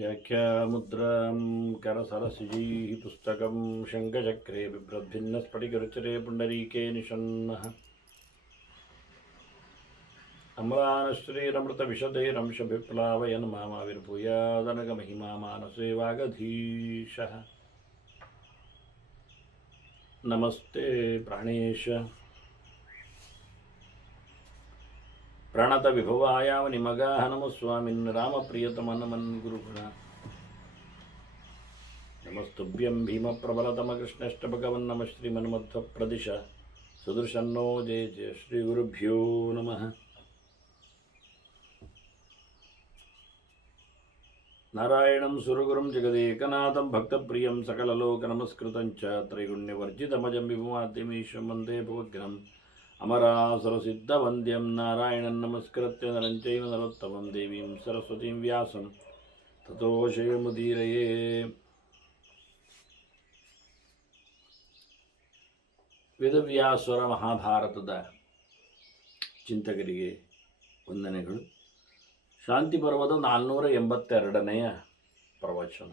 व्याख्यामुद्रां करसरसिजैः पुस्तकं शङ्खचक्रे बिभ्रद्भिन्नस्फटिकरुचिरे पुण्डरीके निषण्णः अम्लानश्रीरमृतविशदैरंशभिप्लावयन् मामाविर्भूयादनगमहिमा मानसे वागधीशः नमस्ते प्राणेश प्रणतविभवायावनिमगाः नमः स्वामिन् रामप्रियतमनमन् गुरुगुण नमस्तुभ्यं भीमप्रबलतमकृष्णष्टभगवन् नमः श्रीमन्मध्वप्रदिश सुदर्शन्नो जय जय श्रीगुरुभ्यो नमः नारायणं सुरगुरुं जगदेकनाथं भक्तप्रियं सकललोकनमस्कृतं च त्रैगुण्यवर्जितमजं विभुमाद्यमीशं वन्दे भवग्रहम् अमरासुरसिद्धवन्द्यं नारायणं नमस्कृत्य नरं चैव नरोत्तमं देवीं सरस्वतीं व्यासं ततो जयमुदीरये. ವೇದವ್ಯಾಸರ ಮಹಾಭಾರತದ ಚಿಂತಕರಿಗೆ ವಂದನೆಗಳು. ಶಾಂತಿ ಪರ್ವದ 482ನೆಯ ಪ್ರವಚನ.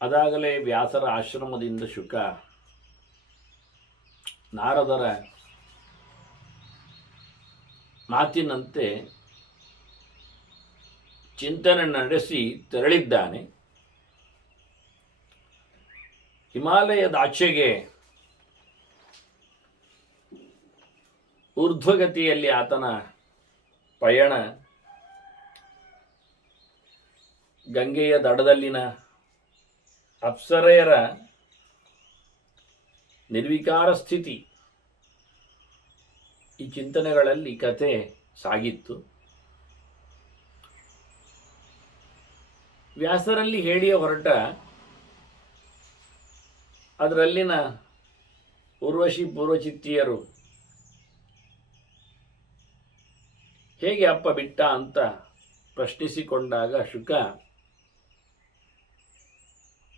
ಅದಾಗಲೇ ವ್ಯಾಸರ ಆಶ್ರಮದಿಂದ ಶುಕ ನಾರದರ ಮಾತಿನಂತೆ ಚಿಂತನೆ ನಡೆಸಿ ತೆರಳಿದ್ದಾನೆ. ಹಿಮಾಲಯದಾಚೆಗೆ ಊರ್ಧ್ವಗತಿಯಲ್ಲಿ ಆತನ ಪಯಣ ಗಂಗೆಯ ದಡದಲ್ಲಿನ ಅಪ್ಸರೆಯರ ನಿರ್ವಿಕಾರ ಸ್ಥಿತಿ, ಈ ಚಿಂತನೆಗಳಲ್ಲಿ ಕಥೆ ಸಾಗಿತ್ತು. ವ್ಯಾಸರಲ್ಲಿ ಹೇಳಿಯ ಹೊರಟ ಅದರಲ್ಲಿನ ಊರ್ವಶಿ ಪೂರ್ವಚಿತ್ತಿಯರು ಹೇಗೆ ಅಪ್ಪ ಬಿಟ್ಟ ಅಂತ ಪ್ರಶ್ನಿಸಿಕೊಂಡಾಗ ಶುಕ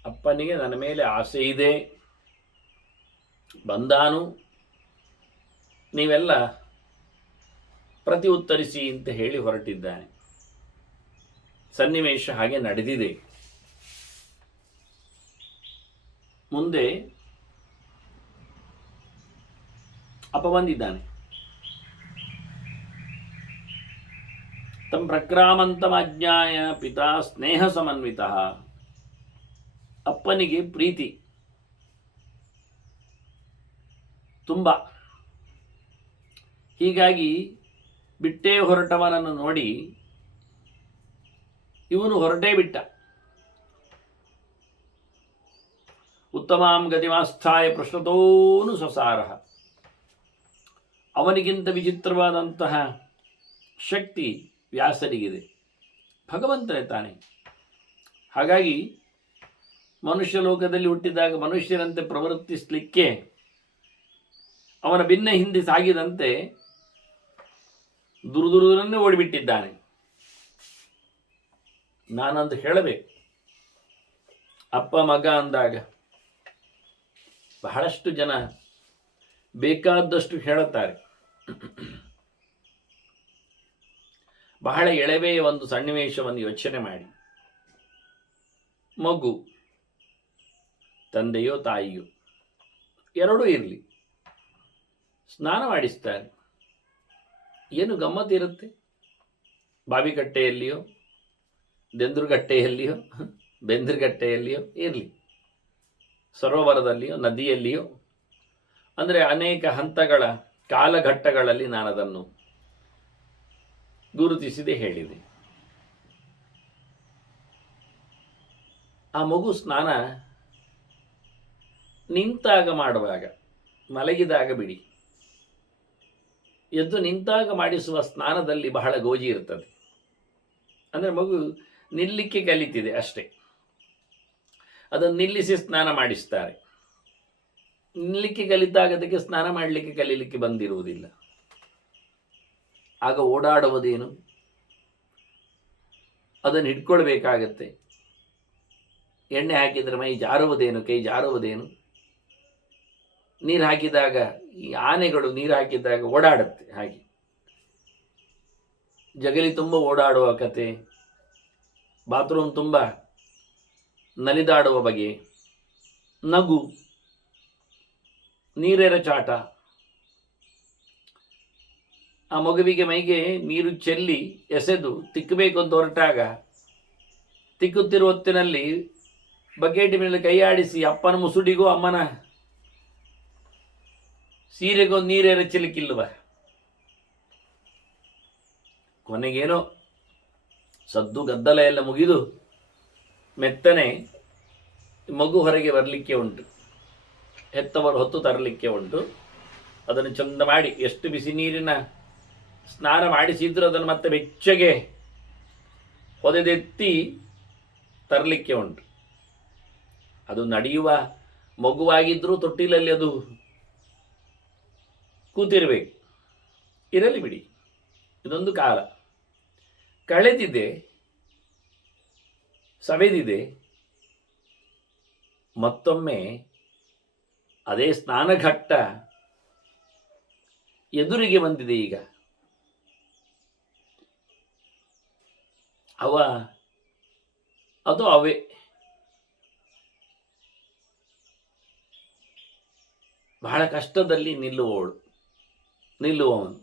ಅಪ್ಪನಿಗೆ ನನ್ನ ಮೇಲೆ ಆಸೆ ಇದೆ, ಬಂದಾನು, ನೀವೆಲ್ಲ ಪ್ರತಿ ಉತ್ತರಿಸಿ ಅಂತ ಹೇಳಿ ಹೊರಟಿದ್ದಾನೆ. ಸನ್ನಿವೇಶ ಹಾಗೆ ನಡೆದಿದೆ. ಮುಂದೆ ಅಪ್ಪ ಬಂದಿದ್ದಾನೆ. ತಂ ಪ್ರಕ್ರಾಮಂತಮಾಜ್ಞಾಯ ಪಿತಾ ಸ್ನೇಹ ಸಮನ್ವಿತಃ. ಅಪ್ಪನಿಗೆ ಪ್ರೀತಿ ತುಂಬ. ಹೀಗಾಗಿ ಬಿಟ್ಟೇ ಹೊರಟವನನ್ನು ನೋಡಿ ಇವನು ಹೊರಟೇ ಬಿಟ್ಟ. ಉತ್ತಮಾಂ ಗತಿಮಾಸ್ಥಾಯ ಪ್ರಶ್ನತೋನು ಸಸಾರಃ. ಅವನಿಗಿಂತ ವಿಚಿತ್ರವಾದಂತಹ ಶಕ್ತಿ ವ್ಯಾಸರಿಗಿದೆ, ಭಗವಂತನೇ ತಾನೆ. ಹಾಗಾಗಿ ಮನುಷ್ಯ ಲೋಕದಲ್ಲಿ ಹುಟ್ಟಿದಾಗ ಮನುಷ್ಯರಂತೆ ಪ್ರವರ್ತಿಸಲಿಕ್ಕೆ ಅವನ ಭಿನ್ನ ಹಿಂದೆ ಸಾಗಿದಂತೆ ದುರ್ದುರನ್ನೇ ಓಡಿಬಿಟ್ಟಿದ್ದಾನೆ. ನಾನಂತ ಹೇಳಬೇಕು, ಅಪ್ಪ ಮಗ ಅಂದಾಗ ಬಹಳಷ್ಟು ಜನ ಬೇಕಾದಷ್ಟು ಹೇಳುತ್ತಾರೆ. ಬಹಳ ಎಳವೆಯ ಒಂದು ಸನ್ನಿವೇಶವನ್ನು ಯೋಚನೆ ಮಾಡಿ. ಮಗು, ತಂದೆಯೋ ತಾಯಿಯೋ ಎರಡೂ ಇರಲಿ, ಸ್ನಾನ ಮಾಡಿಸ್ತಾರೆ. ಏನು ಗಮ್ಮತ್ತಿರುತ್ತೆ. ಬಾವಿಕಟ್ಟೆಯಲ್ಲಿಯೋ ದೆಂದ್ರುಗಟ್ಟೆಯಲ್ಲಿಯೋ ಬೆಂದ್ರಗಟ್ಟೆಯಲ್ಲಿಯೋ ಇರಲಿ, ಸರೋವರದಲ್ಲಿಯೋ ನದಿಯಲ್ಲಿಯೋ, ಅಂದರೆ ಅನೇಕ ಹಂತಗಳ ಕಾಲಘಟ್ಟಗಳಲ್ಲಿ ನಾನು ಅದನ್ನು ಗುರುತಿಸಿದೆ, ಹೇಳಿದೆ. ಆ ಮಗು ಸ್ನಾನ ನಿಂತಾಗ ಮಾಡುವಾಗ, ಮಲಗಿದಾಗ ಬಿಡಿ, ಎದ್ದು ನಿಂತಾಗ ಮಾಡಿಸುವ ಸ್ನಾನದಲ್ಲಿ ಬಹಳ ಗೋಜಿ ಇರ್ತದೆ. ಅಂದರೆ ಮಗು ನಿಲ್ಲಿಕ್ಕೆ ಕಲಿತಿದೆ ಅಷ್ಟೇ. ಅದನ್ನು ನಿಲ್ಲಿಸಿ ಸ್ನಾನ ಮಾಡಿಸ್ತಾರೆ. ನಿಲ್ಲಿಕ್ಕೆ ಕಲಿತಾಗ ಅದಕ್ಕೆ ಸ್ನಾನ ಮಾಡಲಿಕ್ಕೆ ಕಲೀಲಿಕ್ಕೆ ಬಂದಿರುವುದಿಲ್ಲ. ಆಗ ಓಡಾಡುವುದೇನು, ಅದನ್ನು ಹಿಡ್ಕೊಳ್ಬೇಕಾಗತ್ತೆ. ಎಣ್ಣೆ ಹಾಕಿದರೆ ಮೈ ಜಾರುವುದೇನು, ಕೈ ಜಾರುವುದೇನು. ನೀರು ಹಾಕಿದಾಗ, ಈ ಆನೆಗಳು ನೀರು ಹಾಕಿದಾಗ ಓಡಾಡುತ್ತೆ. ಹಾಗೆ ಜಗಲಿ ತುಂಬ ಓಡಾಡುವ ಕತೆ, ಬಾತ್ರೂಮ್ ತುಂಬ ನಲಿದಾಡುವ ಬಗೆ, ನಗು, ನೀರೆರ ಚಾಟ, ಆ ಮಗುವಿಗೆ ಮೈಗೆ ನೀರು ಚೆಲ್ಲಿ ಎಸೆದು ತಿಕ್ಕಬೇಕು ಅಂತ ಹೊರಟಾಗ ತಿಕ್ಕುತ್ತಿರುವ ಹೊತ್ತಿನಲ್ಲಿ ಬಕೆಟ್ ಮೇಲೆ ಕೈಯಾಡಿಸಿ ಅಪ್ಪನ ಮುಸುಡಿಗೂ ಅಮ್ಮನ ಸೀರೆಗೂ ನೀರೆರಚಲಿಕ್ಕಿಲ್ವ. ಕೊನೆಗೇನೋ ಸದ್ದು ಗದ್ದಲ ಎಲ್ಲ ಮುಗಿದು ಮೆತ್ತನೆ ಮಗು ಹೊರಗೆ ಬರಲಿಕ್ಕೆ ಉಂಟು, ಹೆತ್ತವರು ಹೊತ್ತು ತರಲಿಕ್ಕೆ ಉಂಟು. ಅದನ್ನು ಚಂದ ಮಾಡಿ ಎಷ್ಟು ಬಿಸಿ ನೀರಿನ ಸ್ನಾನ ಮಾಡಿಸಿದ್ರು ಅದನ್ನು ಮತ್ತೆ ಬೆಚ್ಚಗೆ ಹೊದೆದೆತ್ತಿ ತರಲಿಕ್ಕೆ ಉಂಟು. ಅದು ನಡೆಯುವ ಮಗುವಾಗಿದ್ದರೂ ತೊಟ್ಟಿಲಲ್ಲಿ ಅದು ಕೂತಿರಬೇಕು. ಇರಲಿ ಬಿಡಿ, ಇದೊಂದು ಕಾಲ ಕಳೆದಿದೆ, ಸವೆದಿದೆ. ಮತ್ತೊಮ್ಮೆ ಅದೇ ಸ್ನಾನಘಟ್ಟ ಎದುರಿಗೆ ಬಂದಿದೆ. ಈಗ ಅದು ಅವೇ ಬಹಳ ಕಷ್ಟದಲ್ಲಿ ನಿಲ್ಲುವವನು.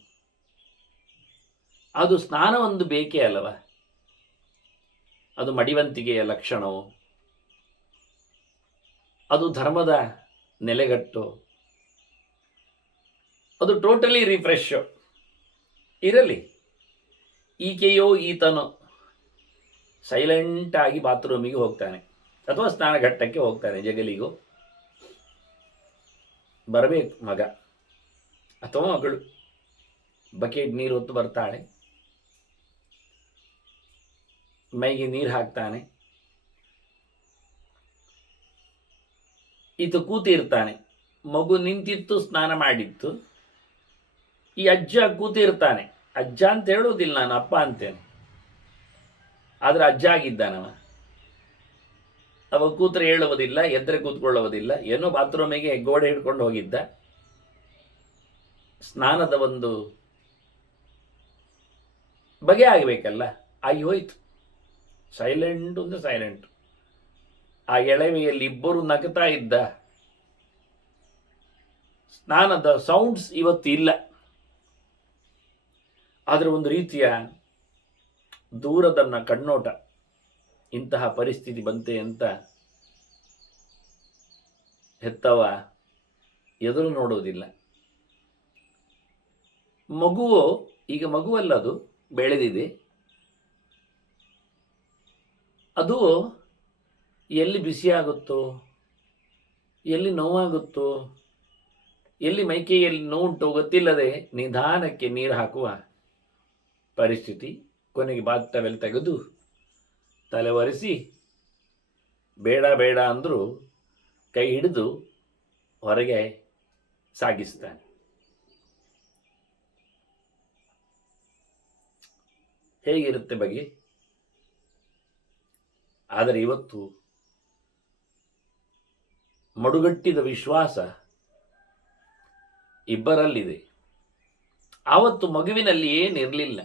ಅದು ಸ್ನಾನವೊಂದು ಬೇಕೇ ಅಲ್ಲವ? ಅದು ಮಡಿವಂತಿಕೆಯ ಲಕ್ಷಣವು, ಅದು ಧರ್ಮದ ನೆಲೆಗಟ್ಟು, ಅದು ಟೋಟಲಿ ರಿಫ್ರೆಶ್. ಇರಲಿ, ಈಕೆಯೋ ಈತನೋ ಸೈಲೆಂಟ್ ಆಗಿ ಬಾತ್ರೂಮಿಗೆ ಹೋಗ್ತಾನೆ ಅಥವಾ ಸ್ನಾನಘಟ್ಟಕ್ಕೆ ಹೋಗ್ತಾನೆ, ಜಗಲಿಗೂ ಬರಬೇಕು ಮಗ ಅಥವಾ ಮಗಳು. ಬಕೆಟ್ ನೀರು ಹೊತ್ತು ಬರ್ತಾಳೆ, ಮೈಗೆ ನೀರು ಹಾಕ್ತಾನೆ, ಈತ ಕೂತಿರ್ತಾನೆ. ಮಗು ನಿಂತಿತ್ತು, ಸ್ನಾನ ಮಾಡಿತ್ತು. ಈ ಅಜ್ಜ ಕೂತಿರ್ತಾನೆ. ಅಜ್ಜ ಅಂತ ಹೇಳೋದಿಲ್ಲ, ನಾನು ಅಪ್ಪ ಅಂತೇನೆ, ಆದರೆ ಅಜ್ಜ ಆಗಿದ್ದಾನವ. ಅವ ಕೂತ್ರೆ ಹೇಳುವುದಿಲ್ಲ, ಎದ್ರೆ ಕೂತ್ಕೊಳ್ಳುವುದಿಲ್ಲ. ಏನೋ ಬಾತ್ರೂಮಿಗೆ ಗೋಡೆ ಹಿಡ್ಕೊಂಡು ಹೋಗಿದ್ದ. ಸ್ನಾನದ ಒಂದು ಬಗೆ ಆಗಬೇಕಲ್ಲ, ಆಗಿ ಹೋಯ್ತು. ಸೈಲೆಂಟ್ ಅಂದ್ರೆ ಸೈಲೆಂಟ್. ಆ ಎಳವೆಯಲ್ಲಿ ಇಬ್ಬರು ನಗ್ತಾ ಇದ್ದ. ಸ್ನಾನದ ಸೌಂಡ್ಸ್ ಇವತ್ತು ಇಲ್ಲ, ಆದರೆ ಒಂದು ರೀತಿಯ ದೂರದನ್ನ ಕಣ್ಣೋಟ. ಇಂತಹ ಪರಿಸ್ಥಿತಿ ಬಂತೆ ಅಂತ ಹೆತ್ತವ ಎದುರು ನೋಡುವುದಿಲ್ಲ. ಮಗುವು ಈಗ ಮಗುವಲ್ಲ, ಅದು ಬೆಳೆದಿದೆ. ಅದು ಎಲ್ಲಿ ಬಿಸಿಯಾಗುತ್ತೋ, ಎಲ್ಲಿ ನೋವಾಗುತ್ತೋ, ಎಲ್ಲಿ ಮೈಕೈಯಲ್ಲಿ ನೋವುಂಟೋ ಗೊತ್ತಿಲ್ಲದೆ ನಿಧಾನಕ್ಕೆ ನೀರು ಹಾಕುವ ಪರಿಸ್ಥಿತಿ. ಕೊನೆಗೆ ಬಾತ್ತವೆಲ್ಲ ತೆಗೆದು ತಲೆ ಒರೆಸಿ ಬೇಡ ಬೇಡ ಅಂದರೂ ಕೈ ಹಿಡಿದು ಹೊರಗೆ ಸಾಗಿಸ್ತಾನೆ. ಹೇಗಿರುತ್ತೆ ಬಗೆ? ಆದರೆ ಇವತ್ತು ಮಡುಗಟ್ಟಿದ ವಿಶ್ವಾಸ ಇಬ್ಬರಲ್ಲಿದೆ. ಆವತ್ತು ಮಗುವಿನಲ್ಲಿ ಏನಿರಲಿಲ್ಲ,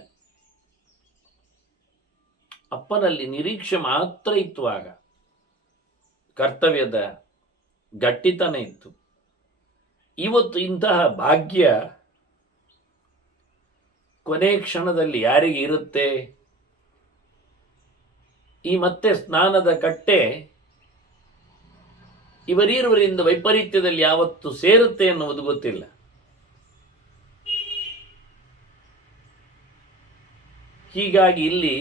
ಅಪ್ಪನಲ್ಲಿ ನಿರೀಕ್ಷೆ ಮಾತ್ರ ಇತ್ತು. ಆಗ ಕರ್ತವ್ಯದ ಗಟ್ಟಿತನ ಇತ್ತು. ಇವತ್ತು ಇಂತಹ ಭಾಗ್ಯ ಕೊನೆ ಕ್ಷಣದಲ್ಲಿ ಯಾರಿಗೆ ಇರುತ್ತೆ? ಈ ಮತ್ತೆ ಸ್ನಾನದ ಕಟ್ಟೆ ಇವರೀರುವರಿಂದ ವೈಪರೀತ್ಯದಲ್ಲಿ ಯಾವತ್ತು ಸೇರುತ್ತೆ ಎನ್ನುವುದು ಗೊತ್ತಿಲ್ಲ. ಹೀಗಾಗಿ ಇಲ್ಲಿ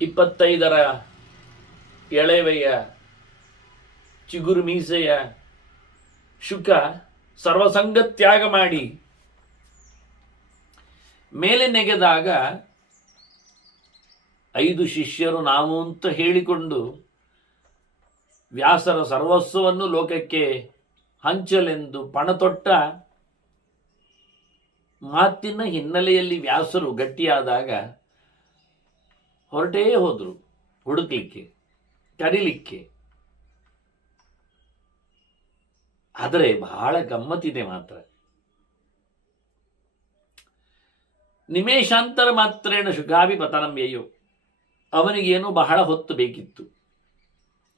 25ರ ಎಳೆವೆಯ ಚಿಗುರು ಮೀಸೆಯ ಶುಕ ಸರ್ವಸಂಗ ತ್ಯಾಗ ಮಾಡಿ ಮೇಲೆ ನೆಗೆದಾಗ 5 ಶಿಷ್ಯರು ನಾವು ಅಂತ ಹೇಳಿಕೊಂಡು ವ್ಯಾಸರ ಸರ್ವಸ್ವವನ್ನು ಲೋಕಕ್ಕೆ ಹಂಚಲೆಂದು ಪಣತೊಟ್ಟ ಮಾತಿನ ಹಿನ್ನೆಲೆಯಲ್ಲಿ ವ್ಯಾಸರು ಗಟ್ಟಿಯಾದಾಗ ಹೊರಟೇ ಹೋದ್ರು ಹುಡುಕ್ಲಿಕ್ಕೆ, ಕರೀಲಿಕ್ಕೆ. ಆದರೆ ಬಹಳ ಗಮ್ಮತ್ತಿದೆ ಮಾತ್ರ. ನಿಮೇಷಾಂತರ ಮಾತ್ರೇಣ ಶುಕಾಭಿ ಪತನಂ ಯಯೋ. ಅವನಿಗೇನು ಬಹಳ ಹೊತ್ತು ಬೇಕಿತ್ತು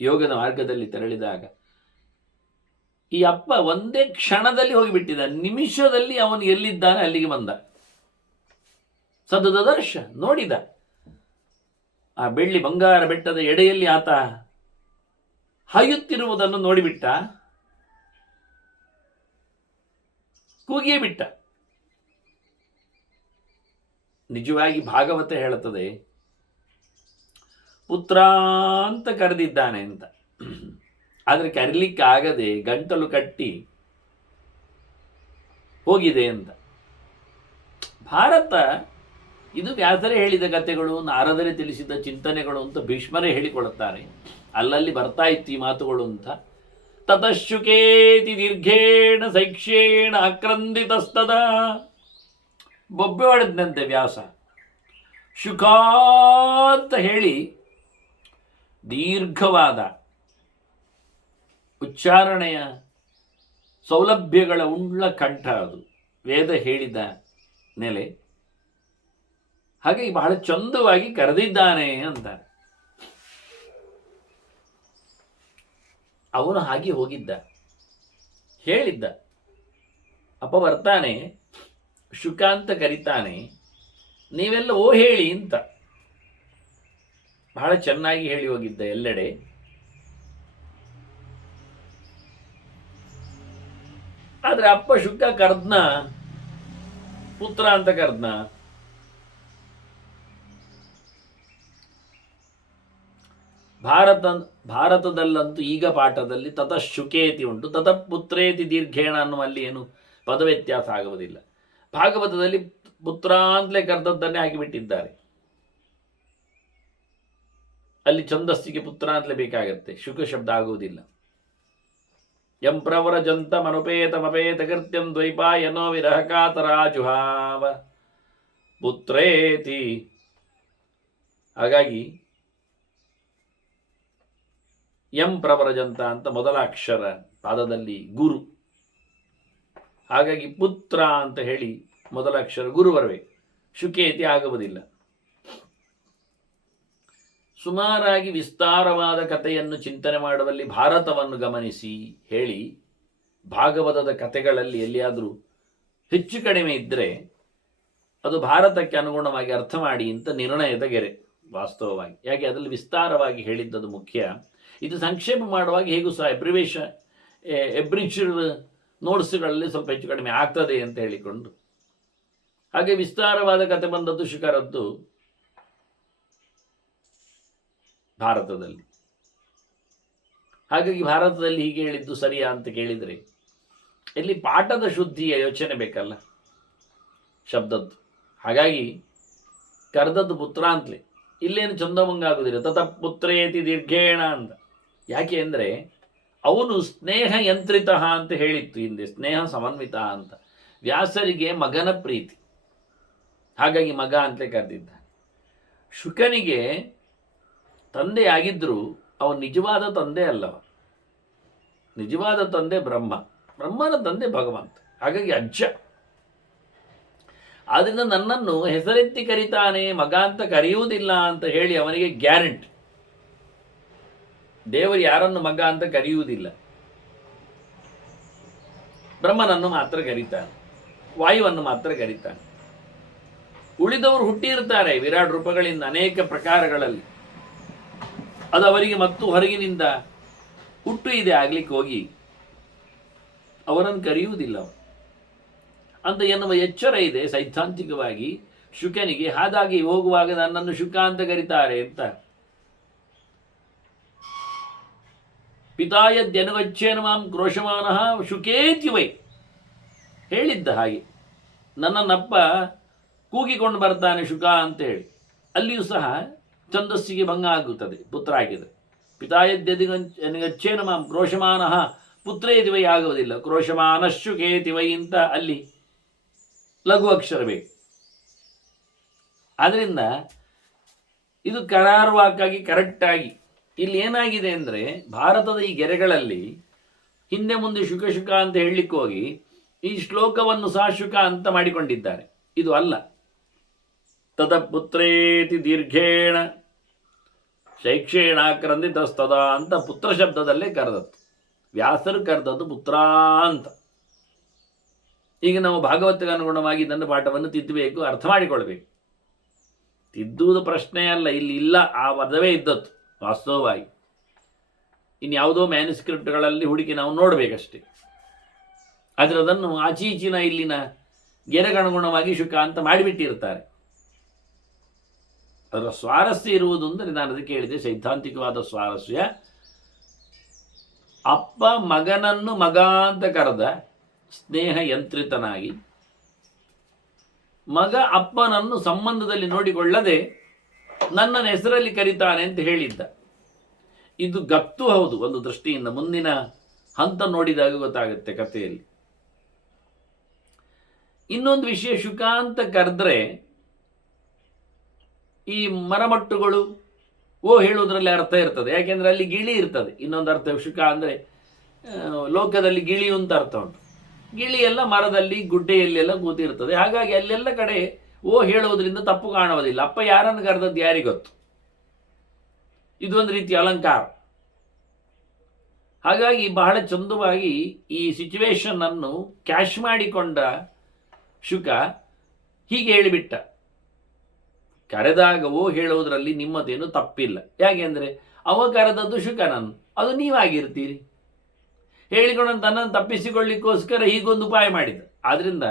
ಯೋಗದ ಮಾರ್ಗದಲ್ಲಿ ತೆರಳಿದಾಗ. ಈ ಅಪ್ಪ ಒಂದೇ ಕ್ಷಣದಲ್ಲಿ ಹೋಗಿಬಿಟ್ಟಿದ, ನಿಮಿಷದಲ್ಲಿ ಅವನು ಎಲ್ಲಿದ್ದಾನೆ ಅಲ್ಲಿಗೆ ಬಂದ. ಸದದರ್ಶ ನೋಡಿದ, ಆ ಬೆಳ್ಳಿ ಬಂಗಾರ ಬೆಟ್ಟದ ಎಡೆಯಲ್ಲಿ ಆತ ಹಾಯುತ್ತಿರುವುದನ್ನು ನೋಡಿಬಿಟ್ಟ, ಕೂಗಿಯೇ ಬಿಟ್ಟ. ನಿಜವಾಗಿ ಭಾಗವತ ಹೇಳುತ್ತದೆ ಪುತ್ರ ಅಂತ ಕರೆದಿದ್ದಾನೆ ಅಂತ. ಆದರೆ ಕರೀಲಿಕ್ಕೆ ಆಗದೆ ಗಂಟಲು ಕಟ್ಟಿ ಹೋಗಿದೆ ಅಂತ. ಭಾರತ ಇದು ವ್ಯಾಸರೇ ಹೇಳಿದ ಕಥೆಗಳು, ನಾರದರೇ ತಿಳಿಸಿದ ಚಿಂತನೆಗಳು ಅಂತ ಭೀಷ್ಮರೇ ಹೇಳಿಕೊಳ್ಳುತ್ತಾರೆ. ಅಲ್ಲಲ್ಲಿ ಬರ್ತಾ ಇತ್ತು ಈ ಮಾತುಗಳು ಅಂತ. ತತಶುಕೇತಿ ದೀರ್ಘೇಣ ಸೈಕ್ಷೇಣ ಆಕ್ರಂದಿತಸ್ತದ. ಬೊಬ್ಬೆ ಹೊಡೆದಂತೆ ವ್ಯಾಸ. ಶುಕ ಅಂತ ಹೇಳಿ ದೀರ್ಘವಾದ ಉಚ್ಚಾರಣೆಯ ಸೌಲಭ್ಯಗಳ ಉಳ್ಳ ಕಂಠ ಅದು, ವೇದ ಹೇಳಿದ ನೆಲೆ. ಹಾಗಾಗಿ ಬಹಳ ಚಂದವಾಗಿ ಕರೆದಿದ್ದಾನೆ ಅಂತಾರೆ. ಅವನು ಹಾಗೆ ಹೋಗಿದ್ದ, ಹೇಳಿದ್ದ, ಅಪ್ಪ ಬರ್ತಾನೆ, ಶುಕ ಅಂತ ಕರೀತಾನೆ, ನೀವೆಲ್ಲ ಓ ಹೇಳಿ ಅಂತ. ಬಹಳ ಚೆನ್ನಾಗಿ ಹೇಳಿ ಹೋಗಿದ್ದ ಎಲ್ಲೆಡೆ. ಆದ್ರೆ ಅಪ್ಪ ಶುಕ ಕರ್ದ್ನ, ಪುತ್ರ ಅಂತ ಕರ್ದ್ನ. ಭಾರತದಲ್ಲಂತೂ ಈಗ ಪಾಠದಲ್ಲಿ ತತಃ ಶುಕೇತಿ ಉಂಟು, ತತಃ ಪುತ್ರೇತಿ ದೀರ್ಘೇಣ ಅನ್ನುವಲ್ಲಿ ಏನು ಪದವ್ಯತ್ಯಾಸ ಆಗುವುದಿಲ್ಲ. ಭಾಗವತದಲ್ಲಿ ಪುತ್ರ ಅಂತಲೇ ಕರೆದದ್ದನ್ನೇ ಹಾಕಿಬಿಟ್ಟಿದ್ದಾರೆ. ಅಲ್ಲಿ ಛಂದಸ್ಸಿಗೆ ಪುತ್ರ ಅಂತಲೇ ಬೇಕಾಗತ್ತೆ, ಶುಕ ಶಬ್ದ ಆಗುವುದಿಲ್ಲ. ಯಂ ಪ್ರವ್ರಜಂತ ಮನುಪೇತಮಪೇತ ಕೃತ್ಯಂ ದ್ವೈಪಾಯನೋ ವಿರಹಕಾತರಾಜುಹಾವ ಪುತ್ರೇತಿ. ಹಾಗಾಗಿ ಎಂ ಪ್ರವರಜಂತ ಅಂತ ಮೊದಲ ಅಕ್ಷರ ಪಾದದಲ್ಲಿ ಗುರು. ಹಾಗಾಗಿ ಪುತ್ರ ಅಂತ ಹೇಳಿ ಮೊದಲ ಅಕ್ಷರ ಗುರು ಬರಬೇಕು, ಶುಕೇತಿ ಆಗುವುದಿಲ್ಲ. ಸುಮಾರಾಗಿ ವಿಸ್ತಾರವಾದ ಕಥೆಯನ್ನು ಚಿಂತನೆ ಮಾಡುವಲ್ಲಿ ಭಾರತವನ್ನು ಗಮನಿಸಿ ಹೇಳಿ, ಭಾಗವತದ ಕಥೆಗಳಲ್ಲಿ ಎಲ್ಲಿಯಾದರೂ ಹೆಚ್ಚು ಕಡಿಮೆ ಇದ್ದರೆ ಅದು ಭಾರತಕ್ಕೆ ಅನುಗುಣವಾಗಿ ಅರ್ಥ ಮಾಡಿ ಅಂತ ನಿರ್ಣಯದ ಗೆರೆ ವಾಸ್ತವವಾಗಿ. ಯಾಕೆ ಅದರಲ್ಲಿ ವಿಸ್ತಾರವಾಗಿ ಹೇಳಿದ್ದದು ಮುಖ್ಯ. ಇದು ಸಂಕ್ಷೇಪ ಮಾಡುವಾಗ ಹೇಗೂ ಸಹ ಎಬ್ರಿಜ್ಡ್ ನೋಟ್ಸ್ಗಳಲ್ಲಿ ಸ್ವಲ್ಪ ಹೆಚ್ಚು ಕಡಿಮೆ ಆಗ್ತದೆ ಅಂತ ಹೇಳಿಕೊಂಡು, ಹಾಗೆ ವಿಸ್ತಾರವಾದ ಕತೆ ಬಂದದ್ದು ಶುಕರದ್ದು ಭಾರತದಲ್ಲಿ. ಹಾಗಾಗಿ ಭಾರತದಲ್ಲಿ ಹೀಗೆ ಹೇಳಿದ್ದು ಸರಿಯಾ ಅಂತ ಕೇಳಿದರೆ ಇಲ್ಲಿ ಪಾಠದ ಶುದ್ಧಿಯ ಯೋಚನೆ ಬೇಕಲ್ಲ ಶಬ್ದದ್ದು. ಹಾಗಾಗಿ ಕರೆದದ್ದು ಪುತ್ರ ಅಂತಲೇ, ಇಲ್ಲೇನು ಚಂದಮಂಗ ಆಗುದಿಲ್ಲ. ತತ ಪುತ್ರೇತಿ ದೀರ್ಘೇಣ ಅಂತ. ಯಾಕೆ ಅಂದರೆ ಅವನು ಸ್ನೇಹ ಯಂತ್ರಿತ ಅಂತ ಹೇಳಿತ್ತು ಹಿಂದೆ, ಸ್ನೇಹ ಸಮನ್ವಿತ ಅಂತ. ವ್ಯಾಸರಿಗೆ ಮಗನ ಪ್ರೀತಿ, ಹಾಗಾಗಿ ಮಗ ಅಂತಲೇ ಕರೆದಿದ್ದ. ಶುಕನಿಗೆ ತಂದೆ ಆಗಿದ್ದರೂ ಅವನು ನಿಜವಾದ ತಂದೆ ಅಲ್ಲವ. ನಿಜವಾದ ತಂದೆ ಬ್ರಹ್ಮ, ಬ್ರಹ್ಮನ ತಂದೆ ಭಗವಂತ. ಹಾಗಾಗಿ ಅಜ್ಜ. ಆದ್ದರಿಂದ ನನ್ನನ್ನು ಹೆಸರೆತ್ತಿ ಕರೀತಾನೆ, ಮಗ ಅಂತ ಕರೆಯುವುದಿಲ್ಲ ಅಂತ ಹೇಳಿ ಅವನಿಗೆ ಗ್ಯಾರಂಟಿ. ದೇವರು ಯಾರನ್ನು ಮಗ ಅಂತ ಕರೆಯುವುದಿಲ್ಲ, ಬ್ರಹ್ಮನನ್ನು ಮಾತ್ರ ಕರೀತಾನೆ, ವಾಯುವನ್ನು ಮಾತ್ರ ಕರೀತಾನೆ. ಉಳಿದವರು ಹುಟ್ಟಿರ್ತಾರೆ ವಿರಾಟ್ ರೂಪಗಳಿಂದ ಅನೇಕ ಪ್ರಕಾರಗಳಲ್ಲಿ, ಅದು ಅವರಿಗೆ ಮತ್ತು ಹೊರಗಿನಿಂದ ಹುಟ್ಟು ಇದೆ ಆಗ್ಲಿಕ್ಕೆ ಹೋಗಿ ಅವರನ್ನು ಕರೆಯುವುದಿಲ್ಲ ಅಂತ ಎನ್ನುವ ಎಚ್ಚರ ಇದೆ ಸೈದ್ಧಾಂತಿಕವಾಗಿ ಶುಕನಿಗೆ. ಹಾಗಾಗಿ ಹೋಗುವಾಗ ನನ್ನನ್ನು ಶುಕ ಅಂತ ಕರೀತಾರೆ ಅಂತ. ಪಿತಾಯದ್ಯನುಗಚ್ಚೇನ ಮಾಂ ಕ್ರೋಶಮಾನಃ ಶುಕೇತಿ ವೈ ಹೇಳಿದ್ದ. ಹಾಗೆ ನನ್ನನ್ನಪ್ಪ ಕೂಗಿಕೊಂಡು ಬರ್ತಾನೆ ಶುಕ ಅಂತೇಳಿ. ಅಲ್ಲಿಯೂ ಸಹ ಛಂದಸ್ಸಿಗೆ ಭಂಗ ಆಗುತ್ತದೆ ಪುತ್ರ ಆಗಿದೆ. ಪಿತಾಯದ್ಯನುಗಚ್ಚೇನ ಮಾಂ ಕ್ರೋಶಮಾನಃ ಪುತ್ರೇತಿ ವೈ ಆಗುವುದಿಲ್ಲ, ಕ್ರೋಶಮಾನಶುಕೇತಿ ವೈ ಅಂತ ಅಲ್ಲಿ ಲಘು ಅಕ್ಷರ ಬೇಕು. ಆದ್ದರಿಂದ ಇದು ಕರಾರುವಾಕ್ಕಾಗಿ ಕರೆಕ್ಟಾಗಿ ಇಲ್ಲಿ ಏನಾಗಿದೆ ಅಂದರೆ ಭಾರತದ ಈ ಗೆರೆಗಳಲ್ಲಿ ಹಿಂದೆ ಮುಂದೆ ಶುಕ ಶುಕ ಅಂತ ಹೇಳಲಿಕ್ಕೆ ಹೋಗಿ ಈ ಶ್ಲೋಕವನ್ನು ಸಹ ಶುಕ ಅಂತ ಮಾಡಿಕೊಂಡಿದ್ದಾರೆ. ಇದು ಅಲ್ಲ, ತದ ಪುತ್ರೇತಿ ದೀರ್ಘೇಣ ಶೈಕ್ಷೇಣ ಕ್ರಂದಿತಸ್ತದ ಅಂತ ಪುತ್ರ ಶಬ್ದದಲ್ಲೇ ಕರೆದದ್ದು. ವ್ಯಾಸರು ಕರೆದದ್ದು ಪುತ್ರ ಅಂತ. ಈಗ ನಾವು ಭಾಗವತಕ್ಕೆ ಅನುಗುಣವಾಗಿ ಇದನ್ನು ಪಾಠವನ್ನು ತಿದ್ದಬೇಕು, ಅರ್ಥ ಮಾಡಿಕೊಳ್ಬೇಕು. ತಿದ್ದುವುದು ಪ್ರಶ್ನೆ ಅಲ್ಲ, ಇಲ್ಲಿ ಇಲ್ಲ, ಆ ಪದವೇ ಇದ್ದದ್ದು ವಾಸ್ತವವಾಗಿ. ಇನ್ಯಾವುದೋ ಮ್ಯಾನುಸ್ಕ್ರಿಪ್ಟ್ಗಳಲ್ಲಿ ಹುಡುಕಿ ನಾವು ನೋಡಬೇಕಷ್ಟೇ. ಆದರೆ ಅದನ್ನು ಆಚೀಚಿನ ಇಲ್ಲಿನ ಗೆರೆಗನುಗುಣವಾಗಿ ಶುಕ ಅಂತ ಮಾಡಿಬಿಟ್ಟಿರ್ತಾರೆ. ಅದರ ಸ್ವಾರಸ್ಯ ಇರುವುದು ಅಂದರೆ ನಾನು ಅದಕ್ಕೆ ಹೇಳಿದೆ, ಸೈದ್ಧಾಂತಿಕವಾದ ಸ್ವಾರಸ್ಯ. ಅಪ್ಪ ಮಗನನ್ನು ಮಗ ಅಂತ ಕರೆದ ಸ್ನೇಹ ಯಂತ್ರಿತನಾಗಿ, ಮಗ ಅಪ್ಪನನ್ನು ಸಂಬಂಧದಲ್ಲಿ ನೋಡಿಕೊಳ್ಳದೆ ನನ್ನ ಹೆಸರಲ್ಲಿ ಕರೀತಾನೆ ಅಂತ ಹೇಳಿದ್ದ. ಇದು ಗತ್ತು ಹೌದು ಒಂದು ದೃಷ್ಟಿಯಿಂದ. ಮುಂದಿನ ಹಂತ ನೋಡಿದಾಗ ಗೊತ್ತಾಗುತ್ತೆ ಕಥೆಯಲ್ಲಿ. ಇನ್ನೊಂದು ವಿಷಯ, ಶುಕ ಅಂತ ಕರೆದ್ರೆ ಈ ಮರಮಟ್ಟುಗಳು ಓ ಹೇಳುವುದರಲ್ಲಿ ಅರ್ಥ ಇರ್ತದೆ. ಯಾಕೆಂದ್ರೆ ಅಲ್ಲಿ ಗಿಳಿ ಇರ್ತದೆ. ಇನ್ನೊಂದು ಅರ್ಥ ಶುಕ ಅಂದರೆ ಲೋಕದಲ್ಲಿ ಗಿಳಿ ಅಂತ ಅರ್ಥ ಉಂಟು. ಗಿಳಿ ಎಲ್ಲ ಮರದಲ್ಲಿ ಗುಡ್ಡೆಯಲ್ಲೆಲ್ಲ ಕೂತಿರ್ತದೆ. ಹಾಗಾಗಿ ಅಲ್ಲೆಲ್ಲ ಕಡೆ ಓ ಹೇಳುವುದರಿಂದ ತಪ್ಪು ಕಾಣುವುದಿಲ್ಲ. ಅಪ್ಪ ಯಾರನ್ನು ಕರೆದದ್ದು ಯಾರಿಗೊತ್ತು. ಇದು ಒಂದು ರೀತಿಯ ಅಲಂಕಾರ. ಹಾಗಾಗಿ ಬಹಳ ಚಂದವಾಗಿ ಈ ಸಿಚುವೇಶನ್ ಅನ್ನು ಕ್ಯಾಶ್ ಮಾಡಿಕೊಂಡ ಶುಕ ಹೀಗೆ ಹೇಳಿಬಿಟ್ಟ, ಕರೆದಾಗ ಓ ಹೇಳುವುದರಲ್ಲಿ ನಿಮ್ಮದೇನು ತಪ್ಪಿಲ್ಲ. ಯಾಕೆಂದರೆ ಅವ ಕರೆದದ್ದು ಶುಕನನ್ನು, ಅದು ನೀವಾಗಿರ್ತೀರಿ. ಹೇಳಿಕೊಂಡು ತನ್ನನ್ನು ತಪ್ಪಿಸಿಕೊಳ್ಳಿಕ್ಕೋಸ್ಕರ ಹೀಗೊಂದು ಉಪಾಯ ಮಾಡಿದ. ಆದ್ರಿಂದ